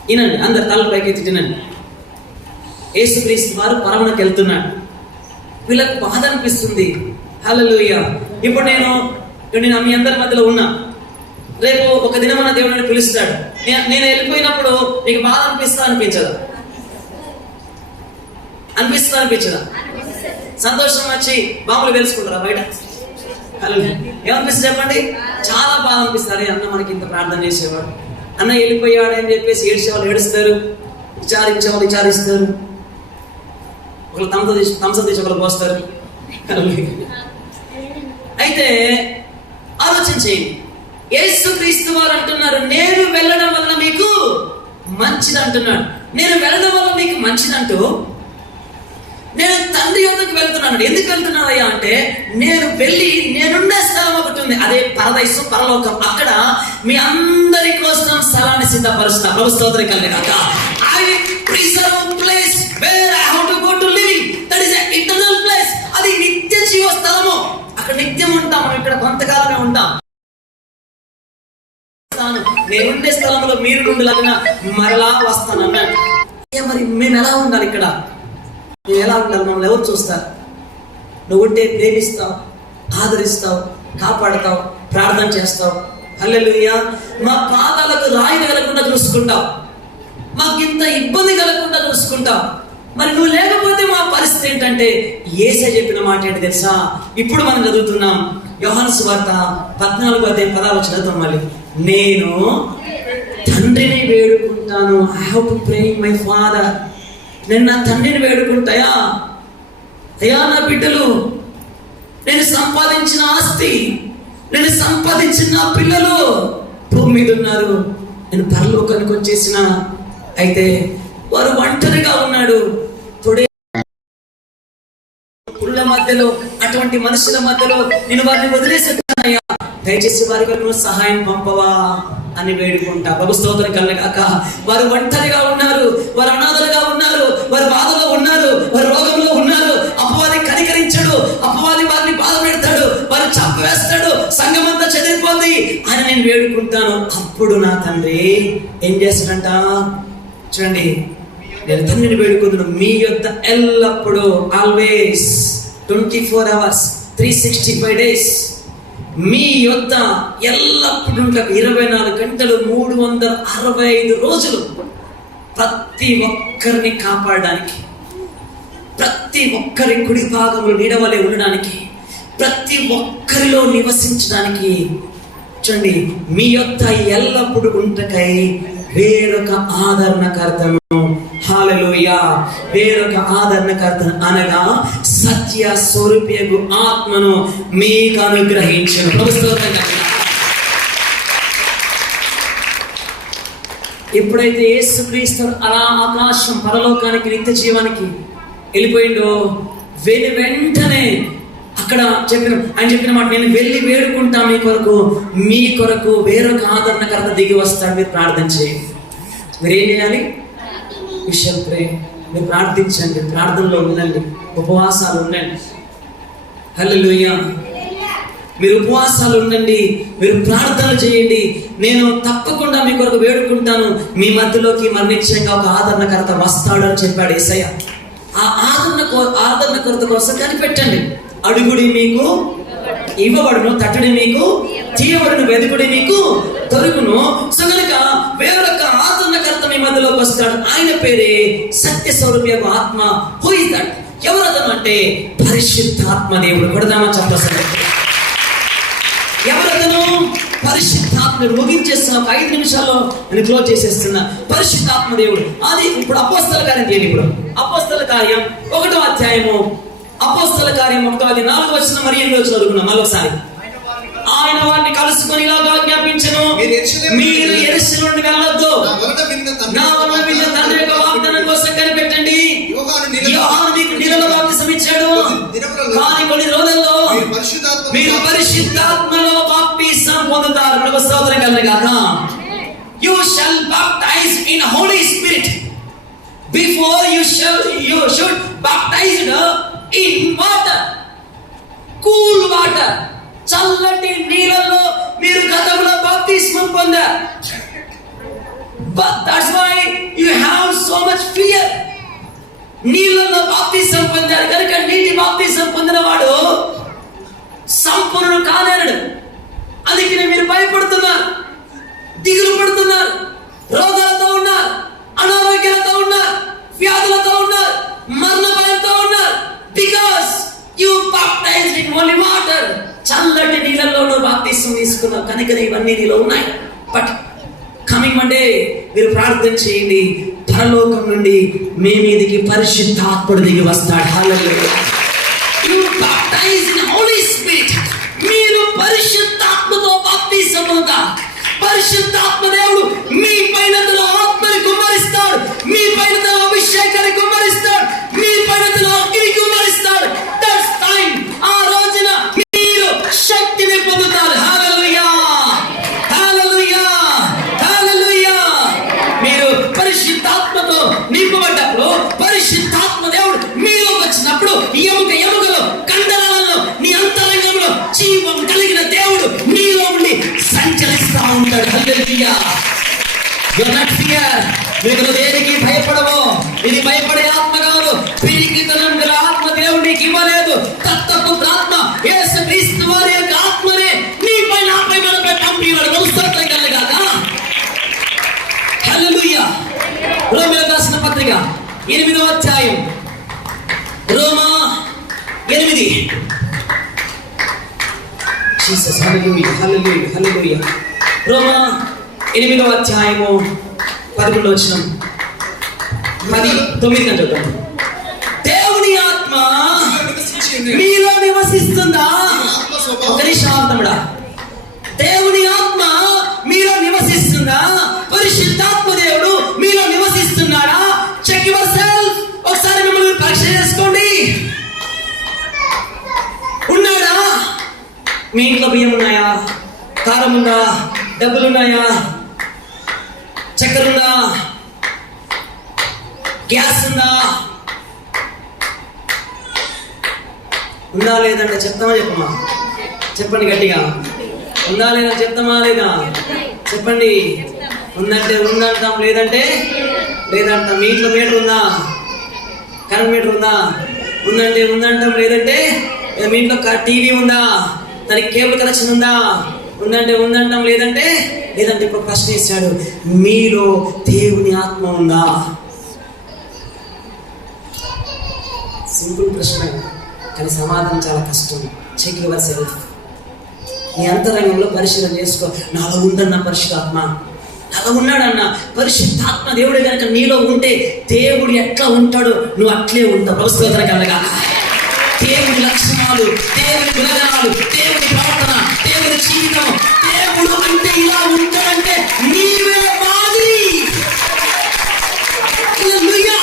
వినండి, అందరు తల పైకి తినండి. యేసుక్రీస్తు వారు పరమునకు వెళ్తున్నాడు. వీళ్ళకి బాధ అనిపిస్తుంది. హల్లెలూయా. ఇప్పుడు నేను మీ అందరి మధ్యలో ఉన్నా. రేపు ఒక దినమన్న దేవుడిని పిలుస్తాడు. నేను వెళ్ళిపోయినప్పుడు మీకు బాధ అనిపించదా? అనిపించదా? సంతోషం వచ్చి బాబులు తెలుసుకుంటారా బయట? ఏమనిపిస్తుంది చెప్పండి? చాలా బాధ అనిపిస్తుంది. అన్న మనకి ఇంత ప్రార్థన చేసేవాడు, అన్న వెళ్ళిపోయాడు అని చెప్పేసి ఏడ్చేవాళ్ళు ఏడుస్తారు, విచారించేవాళ్ళు విచారిస్తారు, ఒకళ్ళు థమ్సప్ తీసి ఒకళ్ళు పోస్తారు. అయితే ఆలోచన చేయండి. యేసుక్రీస్తు వారు అంటున్నారు, నేను వెళ్ళడం వల్ల మీకు మంచిది అంటున్నాడు. నేను వెళ్ళడం వల్ల మీకు మంచిదంటూ నేను తండ్రి యొద్దకు వెళ్తున్నాను. ఎందుకు వెళ్తున్నానయ్యా అంటే, నేను వెళ్ళి నేనుండే స్థలం ఒకటి ఉంది, అదే పరదైసు, పరలోకం. అక్కడ మీ అందరి కోసం స్థలాన్ని సిద్ధపరుస్తున్నా. ప్రభు స్తోత్రం కలుగుగాక. I preserve place where I have to go to living. That is an eternal place. అది నిత్య జీవ స్థలము. అక్కడ నిత్యం ఉంటాం, ఇక్కడ కొంతకాలమే ఉంటాం. నేనుండే స్థలంలో మీరు నుండిలాగిన మరలా వస్తాను అన్నాడు. మరి మేము ఎలా ఉండాలి? ఇక్కడ నువ్వు ఎలా ఉండాలి? మమ్మల్ని ఎవరు చూస్తారు? నువ్వు ఉంటే ప్రేమిస్తావు, ఆదరిస్తావు, కాపాడతావు, ప్రార్థన చేస్తావు. హల్లెలూయా. మా పాదాలకు రాయి కలగకుండా చూసుకుంటావు, మాకు ఇంత ఇబ్బంది కలగకుండా చూసుకుంటావు. మరి నువ్వు లేకపోతే మా పరిస్థితి ఏంటంటే, యేసే చెప్పిన మాట ఏంటి తెలుసా? ఇప్పుడు మనం చదువుతున్నాం యోహాను సువార్త 14వ అధ్యాయం 16వ వచనం. మళ్ళీ నేను తండ్రిని వేడుకుంటాను. I have to pray my father. నేను నా తండ్రిని వేడుకుంటాయా? అయ్యా నా బిడ్డలు, నేను సంపాదించిన ఆస్తి, నేను సంపాదించిన నా పిల్లలు భూమి మీద ఉన్నారు. నేను పరలోకానికి వచ్చేసిన, అయితే వారు ఒంటరిగా ఉన్నాడు. పుల్ల మధ్యలో, అటువంటి మనుషుల మధ్యలో నేను వారిని వదిలేసానయ్యా, దయచేసి వారి వరకు సహాయం పంపవా అని వేడుకుంటా. ప్రభు స్తోత్రం కలుగుగాక. వారు ఒంటరిగా ఉన్నారు, వారు అనాథలుగా ఉన్నారు, వారు బాధలో ఉన్నారు, వారు రోగంలో ఉన్నారు. అపవాది కనికరించడు, అపవాది వారిని బాధ పెడతాడు, వారు చంపవేస్తాడు, సంఘమంతా చెదిరిపోద్ది అని నేను వేడుకుంటాను. అప్పుడు నా తండ్రి ఏం చేస్తాడంట? చూడండి, నేను తండ్రిని వేడుకుంటున్నాను, మీ యొద్ద ఎల్లప్పుడూ, ఆల్వేస్, 24 hours 365 days మీ యొద్ద ఎల్లప్పుడూ 24 గంటలు 365 రోజులు ప్రతి ఒక్కరిని కాపాడడానికి, ప్రతి ఒక్కరి కుడి భాగంలో నీడవలే ఉండడానికి, ప్రతి ఒక్కరిలో నివసించడానికి. చూడండి, మీ యొద్ద ఎల్లప్పుడూ ఉంటకై వేరొక ఆదరణకర్తను, హల్లెలూయా, వేరొక ఆదరణకర్తను అనగా సత్య స్వరూపియగు ఆత్మను మీకు అనుగ్రహించును. ఎప్పుడైతే యేసుక్రీస్తు అలా ఆకాశం పరలోకానికి నిత్య జీవానికి వెళ్ళిపోయిండో, వెంటనే అక్కడ ఆయన చెప్పిన మాట, నేను వెళ్ళి వేడుకుంటా మీ కొరకు వేరొక ఆదరణకర్త దిగి వస్తాడు. మీరు ప్రార్థన చేయండి. మీరేం చేయాలి? విషయం ప్రే, మీరు ప్రార్థించండి, ప్రార్థనలో ఉండండి, ఉపవాసాలు ఉండండి. హల్లెలూయా. మీరు ఉపవాసాలు ఉండండి, మీరు ప్రార్థనలు చేయండి. నేను తప్పకుండా మీ కొరకు వేడుకుంటాను. మీ మధ్యలోకి నిశ్చయంగా ఒక ఆదరణకర్త వస్తాడు అని చెప్పాడు యేసయ్య. ఆ ఆదరణకర్త కోసం కనిపెట్టండి. అడుగుడి మీకు ఇవ్వబడును, తట్టుడి మీకు తీయబడును, వెదుకుడి మీకు దొరుకును. సో కనుక వేరొక ఆదరణకర్త మీ మధ్యలోకి వస్తాడు. ఆయన పేరే సత్య స్వరూపి ఆత్మ. Who is that? ఎవరతను అంటే పరిశుద్ధాత్మ దేవుడు. కొడదామా చెప్పండి. ఎవరతను? పరిశుద్ధాత్మ. ముగించేస్తున్నా, ఒక 5 నిమిషాల్లో నేను క్లోజ్ చేసేస్తున్నా. పరిశుద్ధాత్మ దేవుడు. అది ఇప్పుడు అపోస్తల కార్యం చేయండి. ఇప్పుడు అపోస్తల కార్యం 1వ అధ్యాయము, అపోస్తల కార్యం 1:4 మరి 8 చదువుకున్నాం మళ్ళొకసారి. ఆయన వారిని కలుసుకొని ఇలాగా ఆజ్ఞాపించెను, మీరు యెరూషలేము నుండి వెళ్ళొద్దు, నా వలన విన్న తండ్రి యొక్క వాగ్దానం కోసం కనిపెట్టండి. యోహాను మీకు నీళ్ళలో బాప్తిసం ఇచ్చాడు, కానీ కొన్ని రోజుల్లో మీరు పరిశుద్ధాత్మలో బాప్తిసం పొందుతారు. ప్రభు స్తోత్రం కలుగుగాక. You shall baptize in Holy Spirit before you should baptize in water, cool water. చల్లటి నీళ్ళలో మీరు గతంలో బాప్తిస్మం పొందారు. But that's why you have so much fear. నీళ్ళలో బాప్తిస్మం పొందారు కనుక నీటి బాప్తిస్మం పొందిన వాడు సంపూర్ణుడు కాలేడు. అందుకనే మీరు భయపడుతున్నారు, దిగులు పడుతున్నారు, రోగాలతో ఉన్నారు, అనారోగ్యాలతో ఉన్నారు, వ్యాధులతో ఉన్నారు, మరణ భయంతో ఉన్నారు. Because you baptised in Holi water. చల్లటి నీళ్ళలో బాప్తిస్మం తీసుకున్నావు కనుక ఇవన్నీ నీలో ఉన్నాయి. బట్ కమింగ్ మండే మీరు ప్రార్థన చేయండి, పరలోకం నుండి మీ మీదికి పరిశుద్ధాత్ముడు దిగి వస్తాడు. Hallelujah. You baptize in Holy Spirit. మీరు పరిశుద్ధాత్మతో బాప్తిస్మం పొందుతారు. పరిశుద్ధాత్మ దేవుడు మీ పైన తన ఆత్మని కుమ్మరిస్తాడు, మీ పైన తన అభిషేకాన్ని కుమ్మరిస్తాడు, మీ పైన తన అగ్ని కుమ్మరిస్తాడు. That's time. ఆ రోజున మీరు శక్తిని పొందుతారు. హల్లెలూయా, హల్లెలూయా, హల్లెలూయా. మీరు పరిశుద్ధాత్మతో నింపబడ్డప్పుడు, పరిశుద్ధాత్మ దేవుడు మీలోకి వచ్చినప్పుడు ఎముకలో, కండరాలలో, నీ అంతరంగంలో జీవం కలిగిన దేవుడు మీలో ఉండి సంచరిస్తా ఉంటాడు. హల్లెలూయా. You not fear. మీరు దేనికి భయపడవు. ఇది భయపడే ఆత్మ కాదు, పిరికితనం గల ఆత్మ దేవుడు నీకు ఇవ్వలేదు. దత్తపుత్ర ఆత్మ యేసుక్రీస్తు వారి యొక్క ఆత్మనే నీపై, నాపై, మనపై పంపివాడు. స్తోత్రం కలుగుగాక. హల్లెలూయా. రోమీయులకు రాసిన పత్రిక 8వ అధ్యాయం, రోమా 8. జీసస్. హల్లెలూయా, హల్లెలూయా, హల్లెలూయా. రోమా 8వ అధ్యాయము 11వ వచనం, 9 చదువుతాను. దేవుని ఆత్మ మీలో నివసిస్తుందా? ఒక నిశాంతముడా. దేవుని ఆత్మ మీలో నివసిస్తుందా? పరిశుద్ధాత్మ దేవుడు మీలో నివసిస్తున్నాడా? Check your self. ఒకసారి మిమ్మల్ని పరీక్ష చేసుకోండి. ఉన్నాడా? మీ ఇంట్లో బియ్యం ఉన్నాయా? కారం ఉందా? డబ్బులు ఉన్నాయా? చక్కెర ఉందా? గ్యాస్ ఉందా? ఉందా లేదంటే చెప్తామా చెప్పమా? చెప్పండి గట్టిగా. ఉందా లేదా చెప్తామా లేదా? చెప్పండి. ఉందంటే ఉందంటాం, లేదంటే లేదంటాం. మీ ఇంట్లో మీటర్ ఉందా? కరెంట్ మీటర్ ఉందా? ఉందంటే ఉందంటాం, లేదంటే మీ ఇంట్లో టీవీ ఉందా? దానికి కేబుల్ కనెక్షన్ ఉందా? ఉందంటే ఉందంటాం, లేదంటే లేదంటే. ఇప్పుడు ప్రశ్న ఇచ్చాడు, మీలో దేవుని ఆత్మ ఉందా? సింపుల్ ప్రశ్న, కానీ సమాధానం చాలా కష్టం. Check yourself. నీ అంతరంగంలో పరిశీలన చేసుకో. నాలో ఉందన్న పరిశుద్ధాత్మ, నాలో ఉన్నాడన్న పరిశుద్ధాత్మ దేవుడే కనుక నీలో ఉంటే దేవుడు ఎట్లా ఉంటాడో నువ్వు అట్లే ఉంటావు. స్తోత్రం కలగా. దేవుడి లక్షణాలు, దేవుడి గుణగణాలు, దేవుడి ప్రవర్తన, దేవుడి జీవితం, దేవుడు అంటే ఇలా ఉంటాడంటే నీవే మాదిరి. హల్లెలూయా.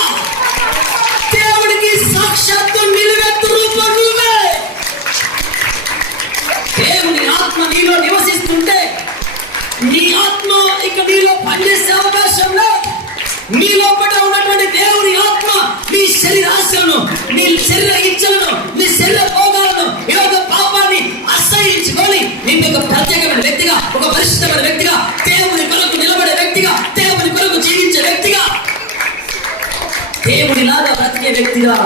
దేవుడికి సాక్షాత్తు నిలువెత్తు రూపం నువ్వే. దేవుని ఆత్మ నీలో నివసిస్తుంటే నీ ఆత్మ ఇక నీలో పనిచేసే అవకాశం లేదు. నీ లోపల ఉన్నటువంటి దేవుని ఆత్మ నీ శరీరాశలను, నీ శరీర ఇచ్చలను, నీ శరీర భోగాలను, ఈరోజు పాపాన్ని అసహించుకొని నీకు ఒక ప్రత్యేకమైన వ్యక్తిగా, ఒక పరిశుద్ధమైన వ్యక్తిగా, దేవుని కొరకు నిలబడే వ్యక్తిగా, దేవుని కొరకు జీవించే వ్యక్తిగా, దేవునిలాగా బ్రతికే వ్యక్తిగా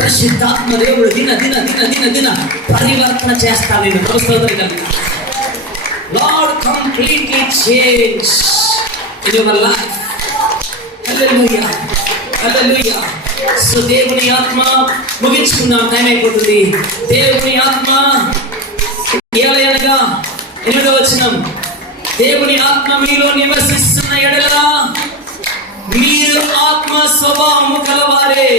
పరిశుద్ధాత్మ దేవుడు దిన దిన దిన దిన దిన పరివర్తన చేస్తాను. నేను స్తోత్రం కలుగుతాను. Lord come completely change in your life. Hallelujah. Hallelujah. So దేవుని ఆత్మ ముగించుకున్నాం, టైం అయిపోతుంది. దేవుని ఆత్మ ఏలయనగా 8వ వచనం, దేవుని ఆత్మ మీలో నివసిస్తున్న ఎడల మీరు ఆత్మ స్వభావము కలవారే.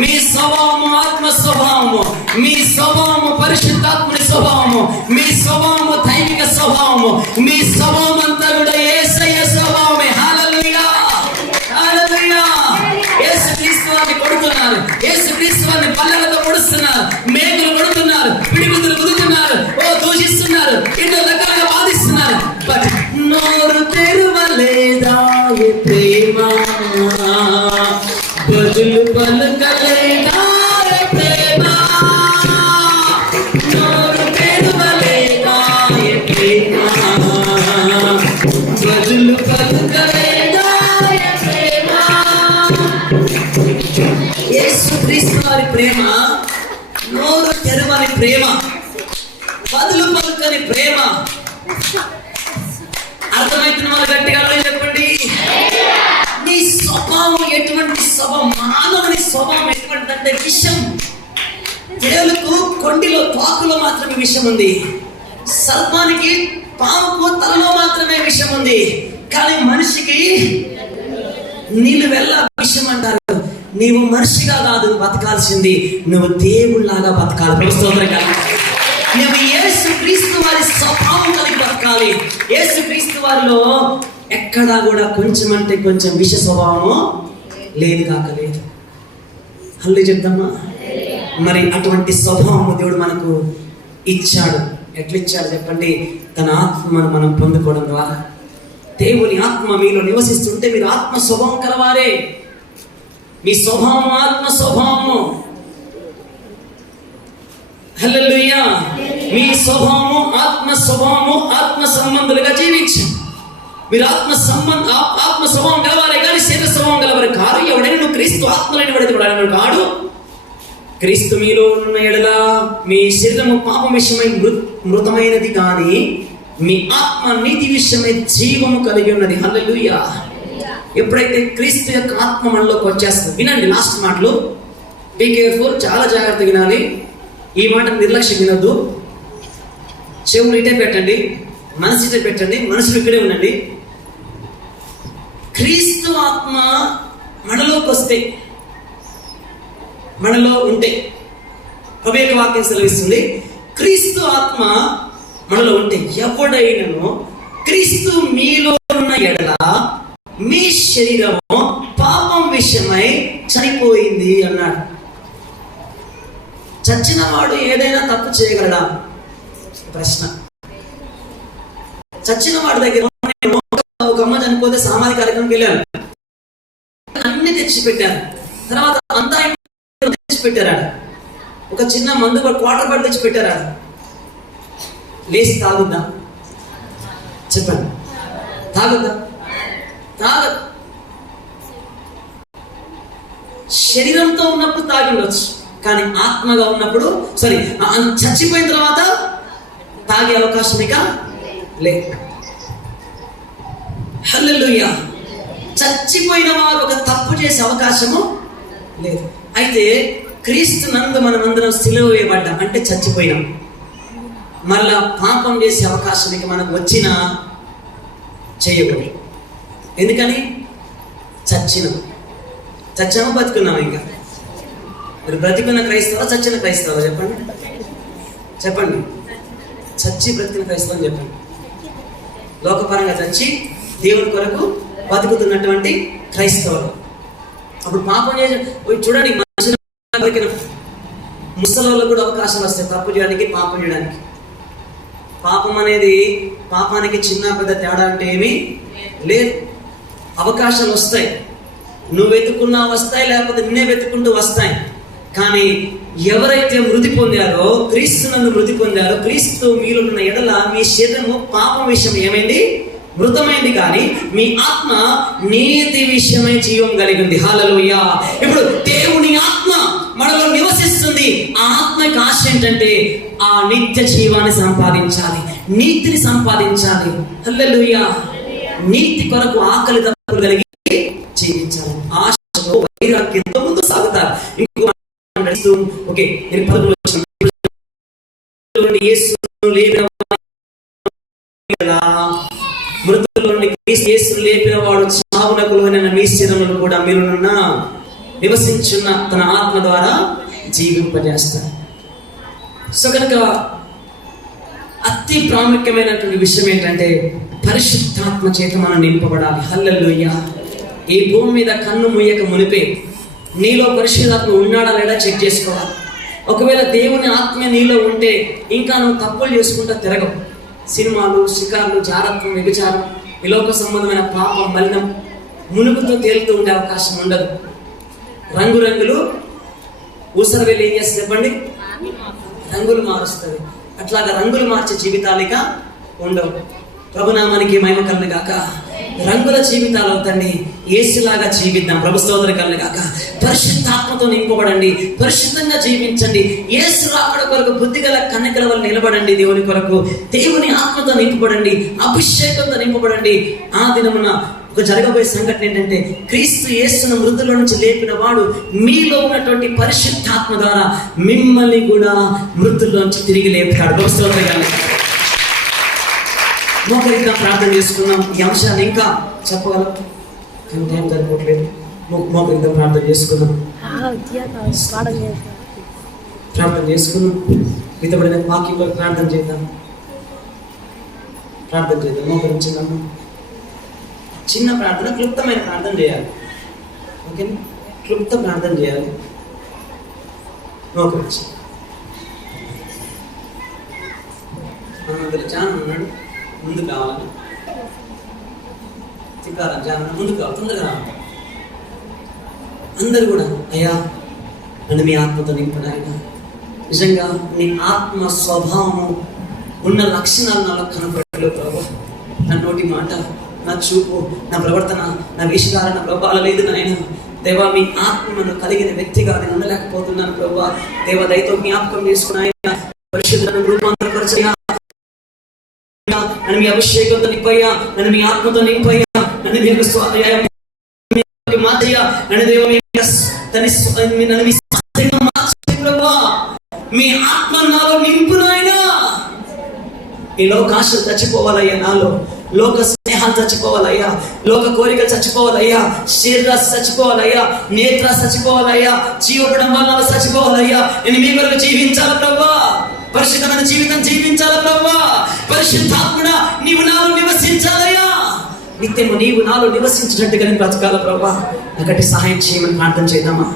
మీ స్వభావము ఆత్మ స్వభావము, మీ స్వభావము పరిశుద్ధాత్మని స్వభావము, మీ స్వభావము దైవిక స్వభావము, మీ స్వభావం అంతా కూడా యేసయ్య స్వభావమే. హల్లెలూయా, హల్లెలూయా. యేసుక్రీస్తు వారిని కొడుతున్నారు, యేసుక్రీస్తు వారిని పల్లెలతో పొడుస్తున్నారు, మేకులు కొడుతున్నారు, పిడిగుద్దులు కుదుతున్నారు, దూషిస్తున్నారు, ఎన్నో రకాలుగా బాధిస్తున్నారు. బట్ నోరు తెరవలేదా ఏ ప్రేమ, బదులు పలుకలేదా ఏ ప్రేమ, నోరు తెరవలేదా ఏ ప్రేమ, బదులు పలుకలేదా ఏ ప్రేమ. యేసుక్రీస్తు వారి ప్రేమ నోరు తెరవని ప్రేమ, బదులు పలుకని ప్రేమ. అర్థమవుతున్న వాళ్ళు గట్టిగా చెప్పండి. నీ స్వభావం ఎటువంటి స్వభావం? మానవుని స్వభావం ఎటువంటి అంటే విషం. తేలుకు కొండిలో తోకలో మాత్రమే విషం ఉంది, సర్పానికి పాముకు తలలో మాత్రమే విషం ఉంది, కానీ మనిషికి నీళ్ళు వెళ్ళ విషం అంటారు. నీవు మనిషిగా కాదు బతకాల్సింది, నువ్వు దేవుళ్ళలాగా బతకాలి. నువ్వు యేసుక్రీస్తు వారి స్వభావం కలిగి బతకాలి. యేసుక్రీస్తు వారిలో ఎక్కడా కూడా కొంచెం అంటే కొంచెం విష స్వభావము లేదు కాక లేదు. హల్లు చెప్తామా? మరి అటువంటి స్వభావము దేవుడు మనకు ఇచ్చాడు. ఎట్లా ఇచ్చాడు చెప్పండి? తన ఆత్మను మనం పొందుకోవడం ద్వారా. దేవుని ఆత్మ మీలో నివసిస్తుంటే మీరు ఆత్మ స్వభావం కలవారే. మీ స్వభావం ఆత్మ స్వభావము. హల్లెలూయా. మీ స్వభావము ఆత్మ స్వభావము, ఆత్మ సంబంధులుగా జీవించు. మీరు ఆత్మ స్వభావం కలవారే కానీ శరీర స్వభావం కలవారు కాదు. ఎవడైనా నువ్వు క్రీస్తు ఆత్మలేని వాడు కాడు. క్రీస్తు మీలో ఉన్న ఎడల మీ శరీరము పాపం విషయమై మృతమైనది కానీ మీ ఆత్మ నీతి విషయమై జీవము కలిగి ఉన్నది. హల్లెలూయా. ఎప్పుడైతే క్రీస్తు యొక్క ఆత్మ మనలోకి వచ్చేస్తుంది, వినండి లాస్ట్ మాటలు, బీ కేర్ఫుల్, చాలా జాగ్రత్తగా వినాలి. ఈ మాట నిర్లక్ష్యం వినొద్దు. చెవులు ఇటే పెట్టండి, మనసు ఇటే పెట్టండి, మనసులు ఇక్కడే ఉండండి. క్రీస్తు ఆత్మ మనలోకి వస్తే, మనలో ఉంటే, ప్రభు యొక్క వాక్యం సెలవిస్తుంది, క్రీస్తు ఆత్మ మనలో ఉంటే ఎవడైనను క్రీస్తు మీలో ఉన్న ఎడల మీ శరీరము పాపం విషయమై చనిపోయింది అన్నాడు. చచ్చిన వాడు ఏదైనా తప్పు చేయగలడా? ప్రశ్న. చచ్చిన వాడి దగ్గర ఒక అమ్మ చనిపోతే సామాజిక కార్యక్రమం వెళ్ళారు, అన్ని తెచ్చిపెట్టారు, తర్వాత అంతా తెచ్చిపెట్టారు. ఒక చిన్న మందు క్వార్టర్ బాటిల్ తెచ్చిపెట్టారు. లేచి తాగుద్దా? చెప్పండి, తాగుద్దా? తాగదు. శరీరంతో ఉన్నప్పుడు తాగి ఉండొచ్చు, కానీ ఆత్మగా ఉన్నప్పుడు చచ్చిపోయిన తర్వాత తాగే అవకాశం ఇక లేదు. హల్లెలూయా. చచ్చిపోయిన వారు ఒక తప్పు చేసే అవకాశము లేదు. అయితే క్రీస్తు నందు మనమందరం సిలువ వేయబడ్డాం అంటే చచ్చిపోయినాం. మళ్ళా పాపం చేసే అవకాశం ఇక మనకు వచ్చినా చేయకూడదు. ఎందుకని? చచ్చాము బతుకున్నాము. ఇంకా మరి బ్రతికున్న క్రైస్తవ, చచ్చిన క్రైస్తవ? చెప్పండి. చచ్చి బ్రతికిన క్రైస్తవం చెప్పండి. లోకపరంగా చచ్చి దేవుని కొరకు బతుకుతున్నటువంటి క్రైస్తవులు. అప్పుడు పాపం చేసి చూడండి, మనుషులు ముసలోళ్ళకు కూడా అవకాశాలు వస్తాయి తప్పు చేయడానికి, పాపం చేయడానికి. పాపం అనేది పాపానికి చిన్న పెద్ద తేడా అంటే ఏమీ లేదు. అవకాశాలు వస్తాయి, నువ్వు వెతుకున్నా వస్తాయి, లేకపోతే నిన్నే వెతుకుంటూ వస్తాయి. కానీ ఎవరైతే మృతి పొందారో, క్రీస్తు నందు మృతి పొందారో, క్రీస్తు మీలో ఉన్న ఎడల మీ శరీరము పాపం విషయం ఏమైంది? మృతమైంది, కానీ మీ ఆత్మ నీతి విషయమై జీవం కలిగి ఉంది. హల్లెలూయా. ఇప్పుడు దేవుని ఆత్మ మనలో నివసిస్తుంది. ఆ ఆత్మకి ఆశ ఏంటంటే ఆ నిత్య జీవాన్ని సంపాదించాలి. నీతిని సంపాదించాలి. హల్లెలూయా. నీతి కొరకు ఆకలి దప్పులు కలిగి జీవించాలి. ఆశతో వైరాగ్యంతో ముందు సాగుతారు. ఓకే, నేను యేసును లేపిన మృతుల నుండి యేసును లేపిన వాడు చావునకు లోనైన మీ శరీరమును కూడా మీరున్న నివసించున్న తన ఆత్మ ద్వారా జీవింపజేస్తారు. సో కనుక అతి ప్రాముఖ్యమైనటువంటి విషయం ఏంటంటే పరిశుద్ధాత్మ చేత మనం నింపబడాలి. హల్లెలూయా. ఈ భూమి మీద కన్ను ముయ్యక మునిపే నీలో పరిశుద్ధాత్మ ఉన్నాడా లేదా చెక్ చేసుకోవాలి. ఒకవేళ దేవుని ఆత్మ నీలో ఉంటే ఇంకా నువ్వు తప్పులు చేసుకుంటా తిరగవు. సినిమాలు, షికార్లు, జారత్వం, వ్యభిచారం, ఈ లోక సంబంధమైన పాపం, మలినం మునుగుతో తేలుతూ ఉండే అవకాశం ఉండదు. రంగురంగులు ఊసర వెళ్ళి ఏం చేస్తుంది చెప్పండి? రంగులు మారుస్తుంది. అట్లాగా రంగులు మార్చే జీవితాలుగా ఉండవు. ప్రభునామానికి మహిమ కలుగును గాక. రంగుల జీవితాలు అవుతండి. యేసులాగా జీవిద్దాం. ప్రభు స్తోత్రం కలుగును గాక. పరిశుద్ధాత్మతో నింపబడండి. పరిశుద్ధంగా జీవించండి. యేసు రాకడ కొరకు బుద్ధిగల కన్యకల వల్ల నిలబడండి. దేవుని కొరకు దేవుని ఆత్మతో నింపబడండి. అభిషేకంతో నింపబడండి. ఆ దినమున ఒక జరగబోయే సంఘటన ఏంటంటే క్రీస్తు యేసును మృతుల నుంచి లేపిన వాడు మీలో ఉన్నటువంటి పరిశుద్ధాత్మ ద్వారా మిమ్మల్ని కూడా మృతుల్లోంచి తిరిగి లేపుతాడు. ప్రభు స్తోత్రం కలుగును గాక. మోకరిగా ప్రార్థన చేసుకున్నాం. ఈ అంశాన్ని ఇంకా చెప్పగలం కానీ టైం సరిపోవట్లేదు. మోకరిగా ప్రార్థన చేసుకున్నాం. మితబడిన వాక్యం కొరకు ప్రార్థన చేద్దాం. మోకరించున్నాము. చిన్న ప్రార్థన, క్లుప్తమైన ప్రార్థన చేయాలి. ఓకేనా? క్లుప్త ప్రార్థన చేయాలి. మోకరించి చాలా ఉన్నాడు. ముందు కావాలని చిక్కాలని చాలా ముందు కావాలి. తొందరగా రావాలి. అందరు కూడా అయ్యా నన్ను మీ ఆత్మతో నింపండి. ఆయన నిజంగా నీ ఆత్మ స్వభావము ఉన్న లక్షణాలు నాలో కనపడలేదు ప్రభు. నా నోటి మాట, నా చూపు, నా ప్రవర్తన, నా విషయాల, నా ప్రభావం లేదు నాయన. దేవా మీ ఆత్మను కలిగిన వ్యక్తిగా నేను ఉండలేకపోతున్నాను ప్రభు. దేవ దయతో జ్ఞాపకం చేసుకుని ఆయన పరిశుద్ధులను రూపాంతరపరచయ్యా. నన్ను మీ అభిషేకంతో నింపయ్యా. నన్ను మీ ఆత్మతో నింపయ్యా. నన్ను మీ మాతయ్యా. నన్ను దేవ మీ ఆత్మ నాలో నింపు నాయనా. ఈ లోకాశలు చచ్చిపోవాలయ్యా. నాలో లోక స్నేహాలు చచ్చిపోవాలయ్యా. లోక కోరికలు చచ్చిపోవాలయ్యా. శరీరాలు చచ్చిపోవాలయ్యా. నేత్రాలు చచ్చిపోవాలయ్యా. జీవకుడంబాలు చచ్చిపోవాలయ్యా. నేను మీ కొరకు జీవించాలి ప్రభా. పరిశుద్ధమైన జీవితం జీవించాలి ప్రభా. పరిశుద్ధాత్ముడా నీవు నాలో నివసించాలయ్యా. నిత్యము నీవు నాలో నివసించినట్టుగా నేను బ్రతకాల ప్రభా. నాకటి సహాయం చేయమని ప్రార్థన చేద్దామా?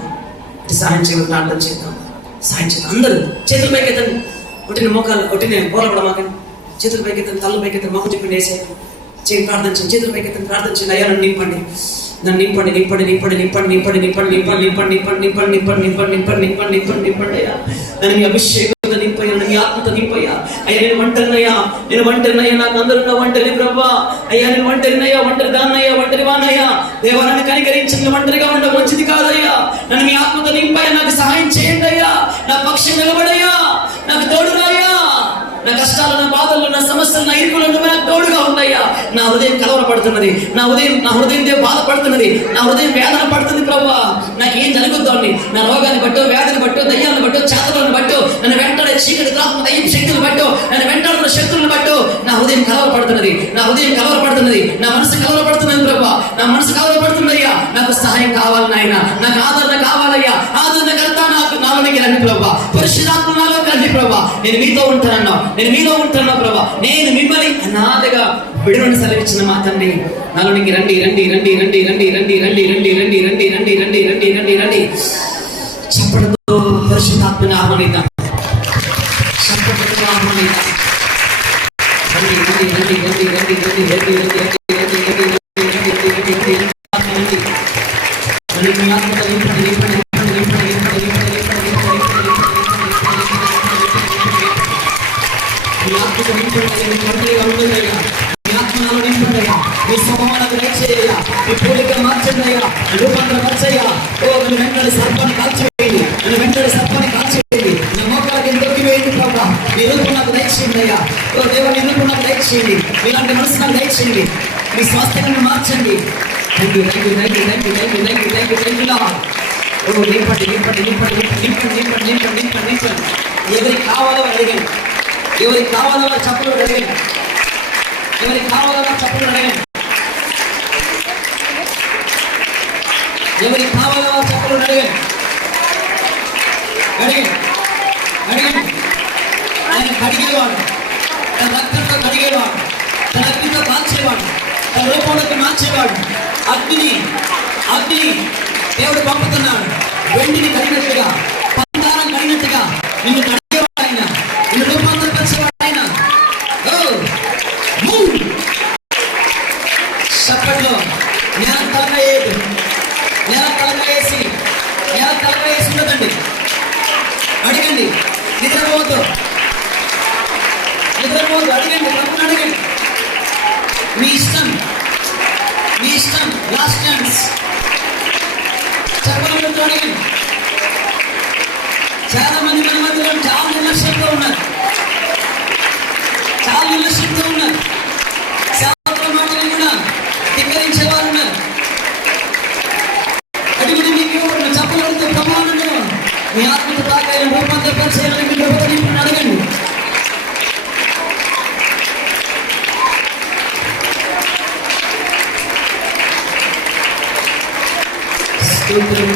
సహాయం చేయమని ప్రార్థన చేద్దాం. సహాయం చేద్దాం. అందరూ చేతుల పైకెత్తండి. ఒట్టిన మోకాలు, ఒట్టిన బోలపడ మాకండి. చేతుల పైకెత్తండి, తల్ల పైకెత్తండి. మొహం చెప్పండి వేసే చేయి ప్రార్థన చేయండి. చేతుల పైకెత్తండి, ప్రార్థన చేయండి. అయ్యా నన్ను నింపండి. నన్ను నింపండి నింపండి నింపండి నింపండి నింపండి నింపండి నింపండి నింపండి నింపండి నింపండి నింపండి నింపండి నింపండి నింపండి నింపండి నింపండి అయ్యా. నన్ను మీ అభిషేకంతో నింపయ్యా. నన్ను మీ ఆత్మతో నింపయ్యా. అయ్యా నేను ఒంటరినయ్యా. నేను ఒంటరినయ్యా. నాకు అందరున్న ఒంటరి ప్రభా. అయ్యా నేను ఒంటరినయ్యా. ఒంటరి దాన్నయ్యా. ఒంటరి వానయ్యా. దేవా నన్ను కనికరించిన ఒంటరిగా ఉండడం మంచిది కాదయ్యా. నన్ను మీ ఆత్మతో నింపయ్యా. నాకు సహాయం చేయండి అయ్యా. నా పక్షం నిలబడయ్యా. నాకు తోడురాయ్యా. నా కష్టాలు, నా బాధలు, నా సమస్యలు, నా ఇరుకులు నాకు తోడుగా ఉన్నాయ్యా. నా హృదయం కలవరపడుతున్నది. నా హృదయం బాధపడుతున్నది. నా హృదయం వేదన పడుతుంది ప్రభా. నాకు ఏం జరుగుతోంది? నా రోగాన్ని బట్టో, వ్యాధిని బట్టో, దయ్యాలను బట్టో, చేతలను బట్టో, నన్ను వెంటనే చీకటి త్రాపు దయ్యం శక్తులను బట్టో, నన్ను వెంటాడుతున్న శక్తులను బట్టో నా హృదయం కలవరపడుతున్నది. నా హృదయం కలవరపడుతున్నది. నా మనసు కలవరపడుతున్నది ప్రభా. నా మనసు కలవరపడుతుందయ్యా. నాకు సహాయం కావాలి నాయన. నాకు ఆదరణ కావాలయ్యా. ఆదరణ కర్త నాకు నాలోనికి రండి ప్రభా. పరిశుద్ధాత్మ నాలో రండి ప్రభా. నేను మీతో ఉంటానన్నా. నేను మీలో ఉంటున్నా ప్రభా. నేను మిమ్మల్ని అనాథగా విడువని సెలవిచ్చిన మా తండ్రి నాలోనికి రండి రండి రండి రండి రండి రండి రండి రండి రండి రండి రండి రండి రండి రండి రండి. చప్పటితో పరిశుద్ధాత్మని ఆహ్వానిద్దాం. చప్పటితో ఆహ్వానిద్దాం. రండి రండి రండి రండి రండి రండి రండి రండి రండి రండి రండి రండి రండి రండి మీ ఆత్మతో నింపండి నింపండి నింపండి నింపండి నింపండి నింపండి మీ ఆత్మతో నింపండి. ఒంటరిగా ఉండదయ్యా. మీ ఆత్మలో నింపండియ్యా. మీ స్వభావాలకు దయచేయ్యా. మీ పోలిక మార్చండియ్యా. రూపాంతర మార్చయ్యా. ఓ నన్ను వెంటనే సర్పాన్ని కాల్చివేయండి. నన్ను వెంటనే సర్పాన్ని కాల్చివేయండి. నా మోకాలకి దొరికి వేయండి ప్రభా. మీ రూపం నాకు దయచేయండి అయ్యా. ఓ దేవుడు, మీ రూపం నాకు దయచేయండి. మీలాంటి మనసు నాకు దయచేయండి. మీ స్వాస్థ్యాన్ని మార్చండి. Thank you, thank you, thank you, thank you, thank you, thank you, thank you, thank you Lord. ఓ నింపండి, నింపండి, నింపండి, నింపండి, నింపండి, నింపండి, నింపండి, నింపండి. ఎవరికి కావాలో వారు అడిగాను. ఎవరికి కావాలో వారు చప్పలు అడిగాను. ఎవరికి కావాలో వారు చప్పలు అడిగాను. ఎవరికి కావాలో వారు చప్పలు అడిగాను. అడిగాను, అడిగాను. ఆయన కడిగేవాడు, తన రక్తంతో కడిగేవాడు, తన అగ్నితో కాల్చేవాడు, తన రూపంలోకి మార్చేవాడు. అగ్ని దేవుడు పంపుతున్నాడు. వెండిని కడిగినట్టుగా, బంగారం కడిగినట్టుగా నిన్ను కడిగేవాడు ఆయన, నిన్ను రూపాంతరపరిచేవాడు ఆయన. చప్పట్లో నేల తలవేయదు, నేల తలవేసి ఉండదండి. అడగండి, నిద్రపోవద్దు, అడగండి, ప్రభుని అడగండి. మీ ఇష్టం, లాస్ట్ ఛాన్స్. చెప్పగలుగుతూ అడగండి. చాలా మంది మన మధ్యలో చాలా నిర్లక్ష్యంతో ఉన్నారు. సేవకుల మాటలు కూడా ధిక్కరించే వారు ఉన్నారు. అడిగిన మీకు చెప్పగలుగుతూ ప్రమాణంలో మీ ఆత్మకు తాకాయ రూపాంతరపరిచేయాలని మీ ప్రభుత్వం అడగండి. స్తోత్రం.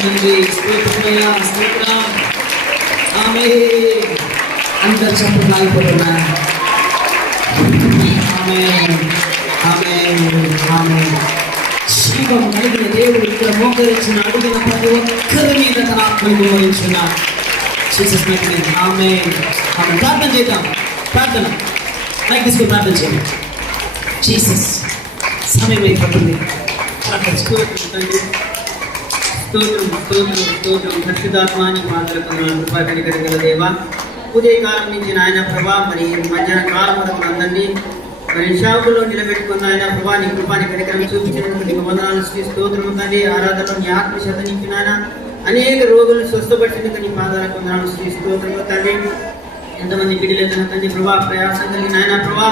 ఆమేన్. అందరూ చప్పట్లు ఆగిపోతున్నారు. జీవం కలిగిన దేవుడు ఇక్కడ మోకరించిన అడిగిన ప్రతి ఒక్కరి మీద తన ఆత్మను గౌరవించున్నాడు. ఆమేన్. ప్రార్థన చేద్దాం. ప్రార్థన మైక్ తీసుకుని ప్రార్థన చేయండి. జీసస్, సమయం అయిపోతుంది. స్తోత్రం పరిశుద్ధాత్మాని మాట్లాడుతున్నాను. కృపా కనికరగల దేవా, ఉదయకాలం నుంచి నాయన ప్రభా, మరి మధ్యాహ్న కాలం వరకు అందరినీ మరి షాపులో నిలబెట్టుకున్న ఆయన ప్రభా, నీ కృపాని కనికరం చూపించినందుకు నీకు వందనాలు. స్తోత్రము తండ్రి. ఆరాధనలో నీ ఆత్మశత నింపిన ఆయన అనేక రోగులను స్వస్థపరిచినందుకు నీ పాదాలకు వందనాలు. స్తోత్రము తండ్రి. ఎంతమంది బిడ్డలు తండ్రి ప్రభా, ప్రయాసం కలిగిన ఆయన ప్రభా,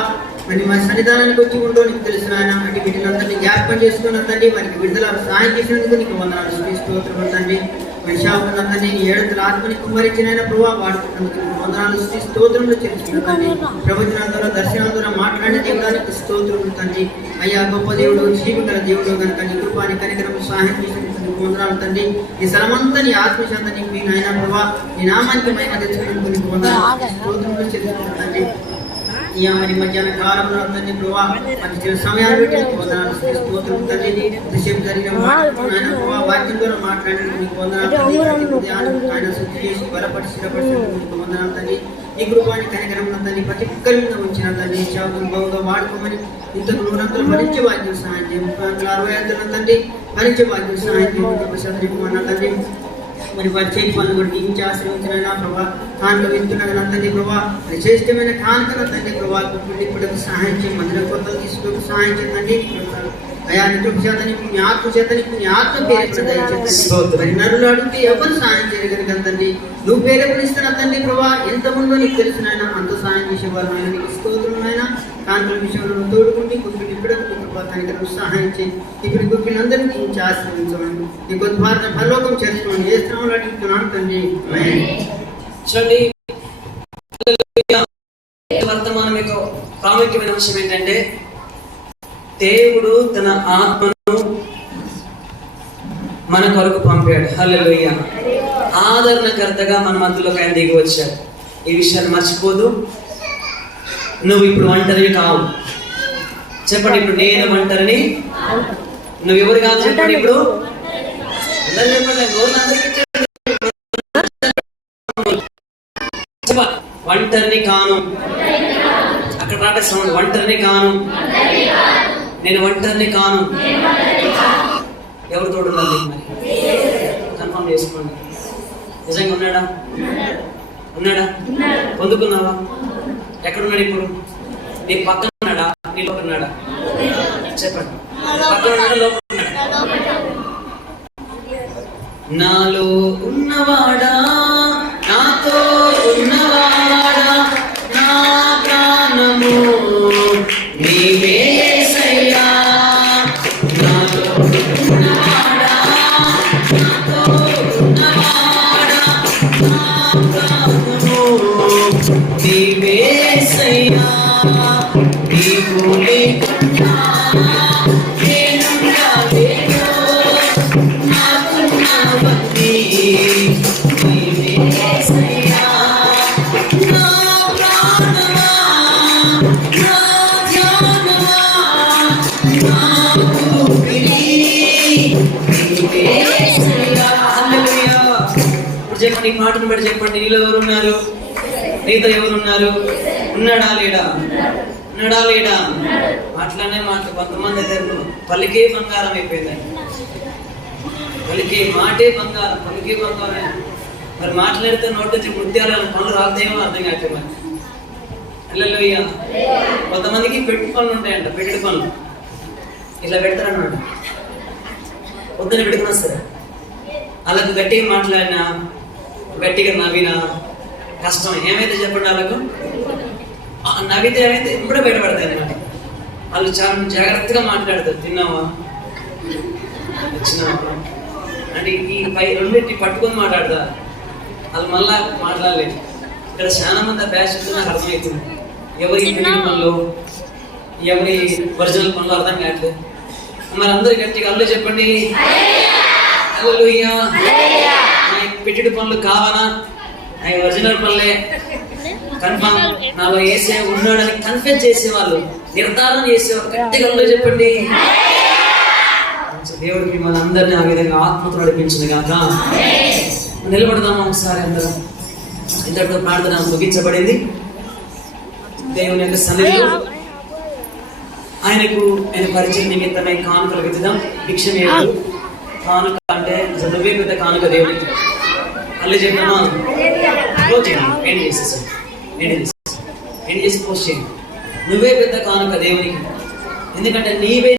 మరి మా సన్నిధానానికి వచ్చి ఉండో నీకు తెలిసిన ఆయన అటు బిడ్డలందరినీ జ్ఞాపకం చేసుకున్న తండ్రి, వారికి విడుదల సహాయం చేసినందుకు నీకు వందనాలు. స్తోత్రము తండ్రి. మనిషాకున్న తండ్రి, నీ ఏడుతుల ఆత్మని కుమ్మరించిన ఆయన ప్రభావ వాడుతున్నందుకు వందనాలు. స్తోత్రములు చెల్లిస్తున్న తండ్రి. ప్రవచనాల ద్వారా, దర్శనాల ద్వారా మాట్లాడిన దేవుడానికి స్తోత్రములు తండ్రి. అయ్యా, గొప్ప దేవుడు, జీవిగల దేవుడు కనుక నీ కృపాని కనికరము సహాయం చేసినందుకు వందనాలు తండ్రి. ఈ స్థలమంతా నీ ఆత్మశాంత నింపి నాయన ప్రభావ, నీ నామానికి మహిమ తెచ్చుకున్నందుకు నీకు వందనాలు. స్తోత్రములు చెల్లిస్తున్న తండ్రి. అయ్యా, మరి మధ్యాహ్న కాలంలో తండ్రి ప్రభావ, మంచి సమయాన్ని పెట్టి వందనాలు. స్తోత్రం తండ్రి. ఎంతసేపు జరిగిన ఆయన ప్రభావ వాక్యం ద్వారా మాట్లాడినందుకు నీకు వందనాలు. ఆయన శుద్ధి చేసి బలపరిచి స్థిరపరిచినందుకు నీకు వందనాలు తండ్రి. నీ కృపాని కనికరం తండ్రి ప్రతి ఒక్కరి మీద ఉంచిన తండ్రి. సేవకులు బాగుగా వాడుకోమని ఇంతకు 100 భరించే వాక్యం సహాయం చేయండి. 60 తండ్రి భరించే వాక్యం సహాయం చేయండి తండ్రి. మరి వారి చేతి పనులు కూడా దీవించి ఆశ్రయించిన ప్రభావ, కానుక వింటున్న తండ్రి ప్రభావ, మరి శ్రేష్టమైన కానుకల తండ్రి ప్రభావ, ఇప్పుడు సహాయం చేయండి. మందిర కొత్తలు తీసుకు సహాయం చేయండి. అయా, నీ కృప చేత నీ ఆత్మ చేత నీ ఆత్మ పేరు మరి నరులు అడిగితే ఎవరు సహాయం చేయగలిగిన తండ్రి, నువ్వు పేరెప్పనిస్తున్న తండ్రి ప్రభావ, ఎంతమందో నీకు తెలిసిన ఆయన అంత సహాయం చేసేవారు ఆయన. నీకు స్తోత్రం ఆయన. కాంతుల విషయంలో తోడుకుంటే గుప్పిని ఇప్పుడు కృపానికి సహాయం చేయి. ఇప్పుడు గుప్పినందరినీ దీనికి ఆశ్రయించమని నీ కొద్ది భారత పరలోకం చేసుకోండి. ఏ స్థలంలో అడుగుతున్నాను తండ్రి. చూడండి, వర్తమానం యొక్క ప్రాముఖ్యమైన అంశం ఏంటంటే, దేవుడు తన ఆత్మను మన కొరకు పంపాడు. హల్లెలూయా. ఆదరణకర్తగా మన మధ్యలోకి ఆయన దిగి వచ్చాడు. ఈ విషయాన్ని మర్చిపోదు. నువ్వు ఇప్పుడు ఒంటరివి కావు. చెప్పండి, ఇప్పుడు నేను ఒంటరిని. నువ్వు ఎవరు కాదు చెప్పండి. ఇప్పుడు ఒంటరిని కాను. అక్కడ రాట సౌండ్, ఒంటరిని కాను. నేను ఒంటరిని కాను. ఎవరు తోడున్నారు? మరి కన్ఫర్మ్ చేసుకోండి. నిజంగా ఉన్నాడా? పొందుకున్నావా? ఎక్కడున్నాడు ఇప్పుడు? నీ పక్కన ఉన్నాడా? నీ లోపల ఉన్నాడా? చెప్పండి, పక్కన ఉన్నాడా, లోపల ఉన్నాడా? నాలో ఉన్నవాడా, నాతో ఉన్నవాడా, యేసయ్యా, నా ప్రాణమా, నా ధ్యానమా, నా ఊపిరి, యేసయ్యా. హల్లెలూయా. ఇప్పుడు చెప్పండి, ఈ మాటను బట్టి చెప్పండి, నీలో ఎవరున్నారు? నీతో ఎవరున్నారు? ఉన్నాడా లేడా? ఉన్నాడా లేడా? అట్లానే మాటలు కొంతమంది అయితే పలికే బంగారం అయిపోయిందండి. పలికే మాటే బంగారం, పలికే బంగారం. మరి మాట్లాడితే నోటి నుంచి ముత్యాలను పనులు రాదేమో అర్థం కావట్లేదు మరి. హల్లెలూయా. కొంతమందికి పెట్టు పనులు ఉంటాయంట, పెట్టెడు పనులు ఇలా పెడతారన్నమాట. పొద్దున పెట్టుకుని వస్తారు. వాళ్ళకు గట్టిగా మాట్లాడినా, గట్టిగా నవ్వినా కష్టం. ఏమైతే చెప్పండి వాళ్ళకు? నవ్వితే ఏమైతే ఇప్పుడే బయటపడతాయి అన్నమాట. వాళ్ళు చాలా జాగ్రత్తగా మాట్లాడతారు. తిన్నావా, వచ్చినావా అంటే ఈ పై రెండింటి పట్టుకొని మాట్లాడతారు. వాళ్ళు మళ్ళా మాట్లాడలేదు. ఇక్కడ చాలా మంది ప్యాషన్ నాకు అర్థమవుతుంది. ఎవరి పెళ్లి పనులు, ఎవరి ఒరిజినల్ పనులు అర్థం కావట్లేదు. మరి అందరు గట్టిగా అల్లు చెప్పండి, హల్లెలూయా. పెట్టిడు పనులు కావనా? అవి ఒరిజినల్ పనులే. కన్ఫర్మ్ నాలో యేసే ఉన్నాడని కన్ఫెస్ చేసేవాళ్ళు, నిర్ధారణ చేసేవాళ్ళు. గట్టిగా అల్లు చెప్పండి. దేవుడు మిమ్మల్ని అందరినీ ఆ విధంగా ఆత్మతో నడిపించింది కాక. నిలబడదామా ఒకసారి అందరూ? ఇంతటితో ప్రార్థన ముగించబడింది. దేవుని యొక్క సన్నిధిలో ఆయన పరిచయం నిమిత్తమై కానుకలు విధుదాం. భిక్ష వేయడు. కానుక అంటే నువ్వే పెద్ద కానుక దేవునికి. అల్లు చేద్దామా? క్లోజ్ చేయండి, ఎండ్ చేసి పోస్ట్ చేయండి. నువ్వే పెద్ద కానుక దేవునికి. ఎందుకంటే నీవే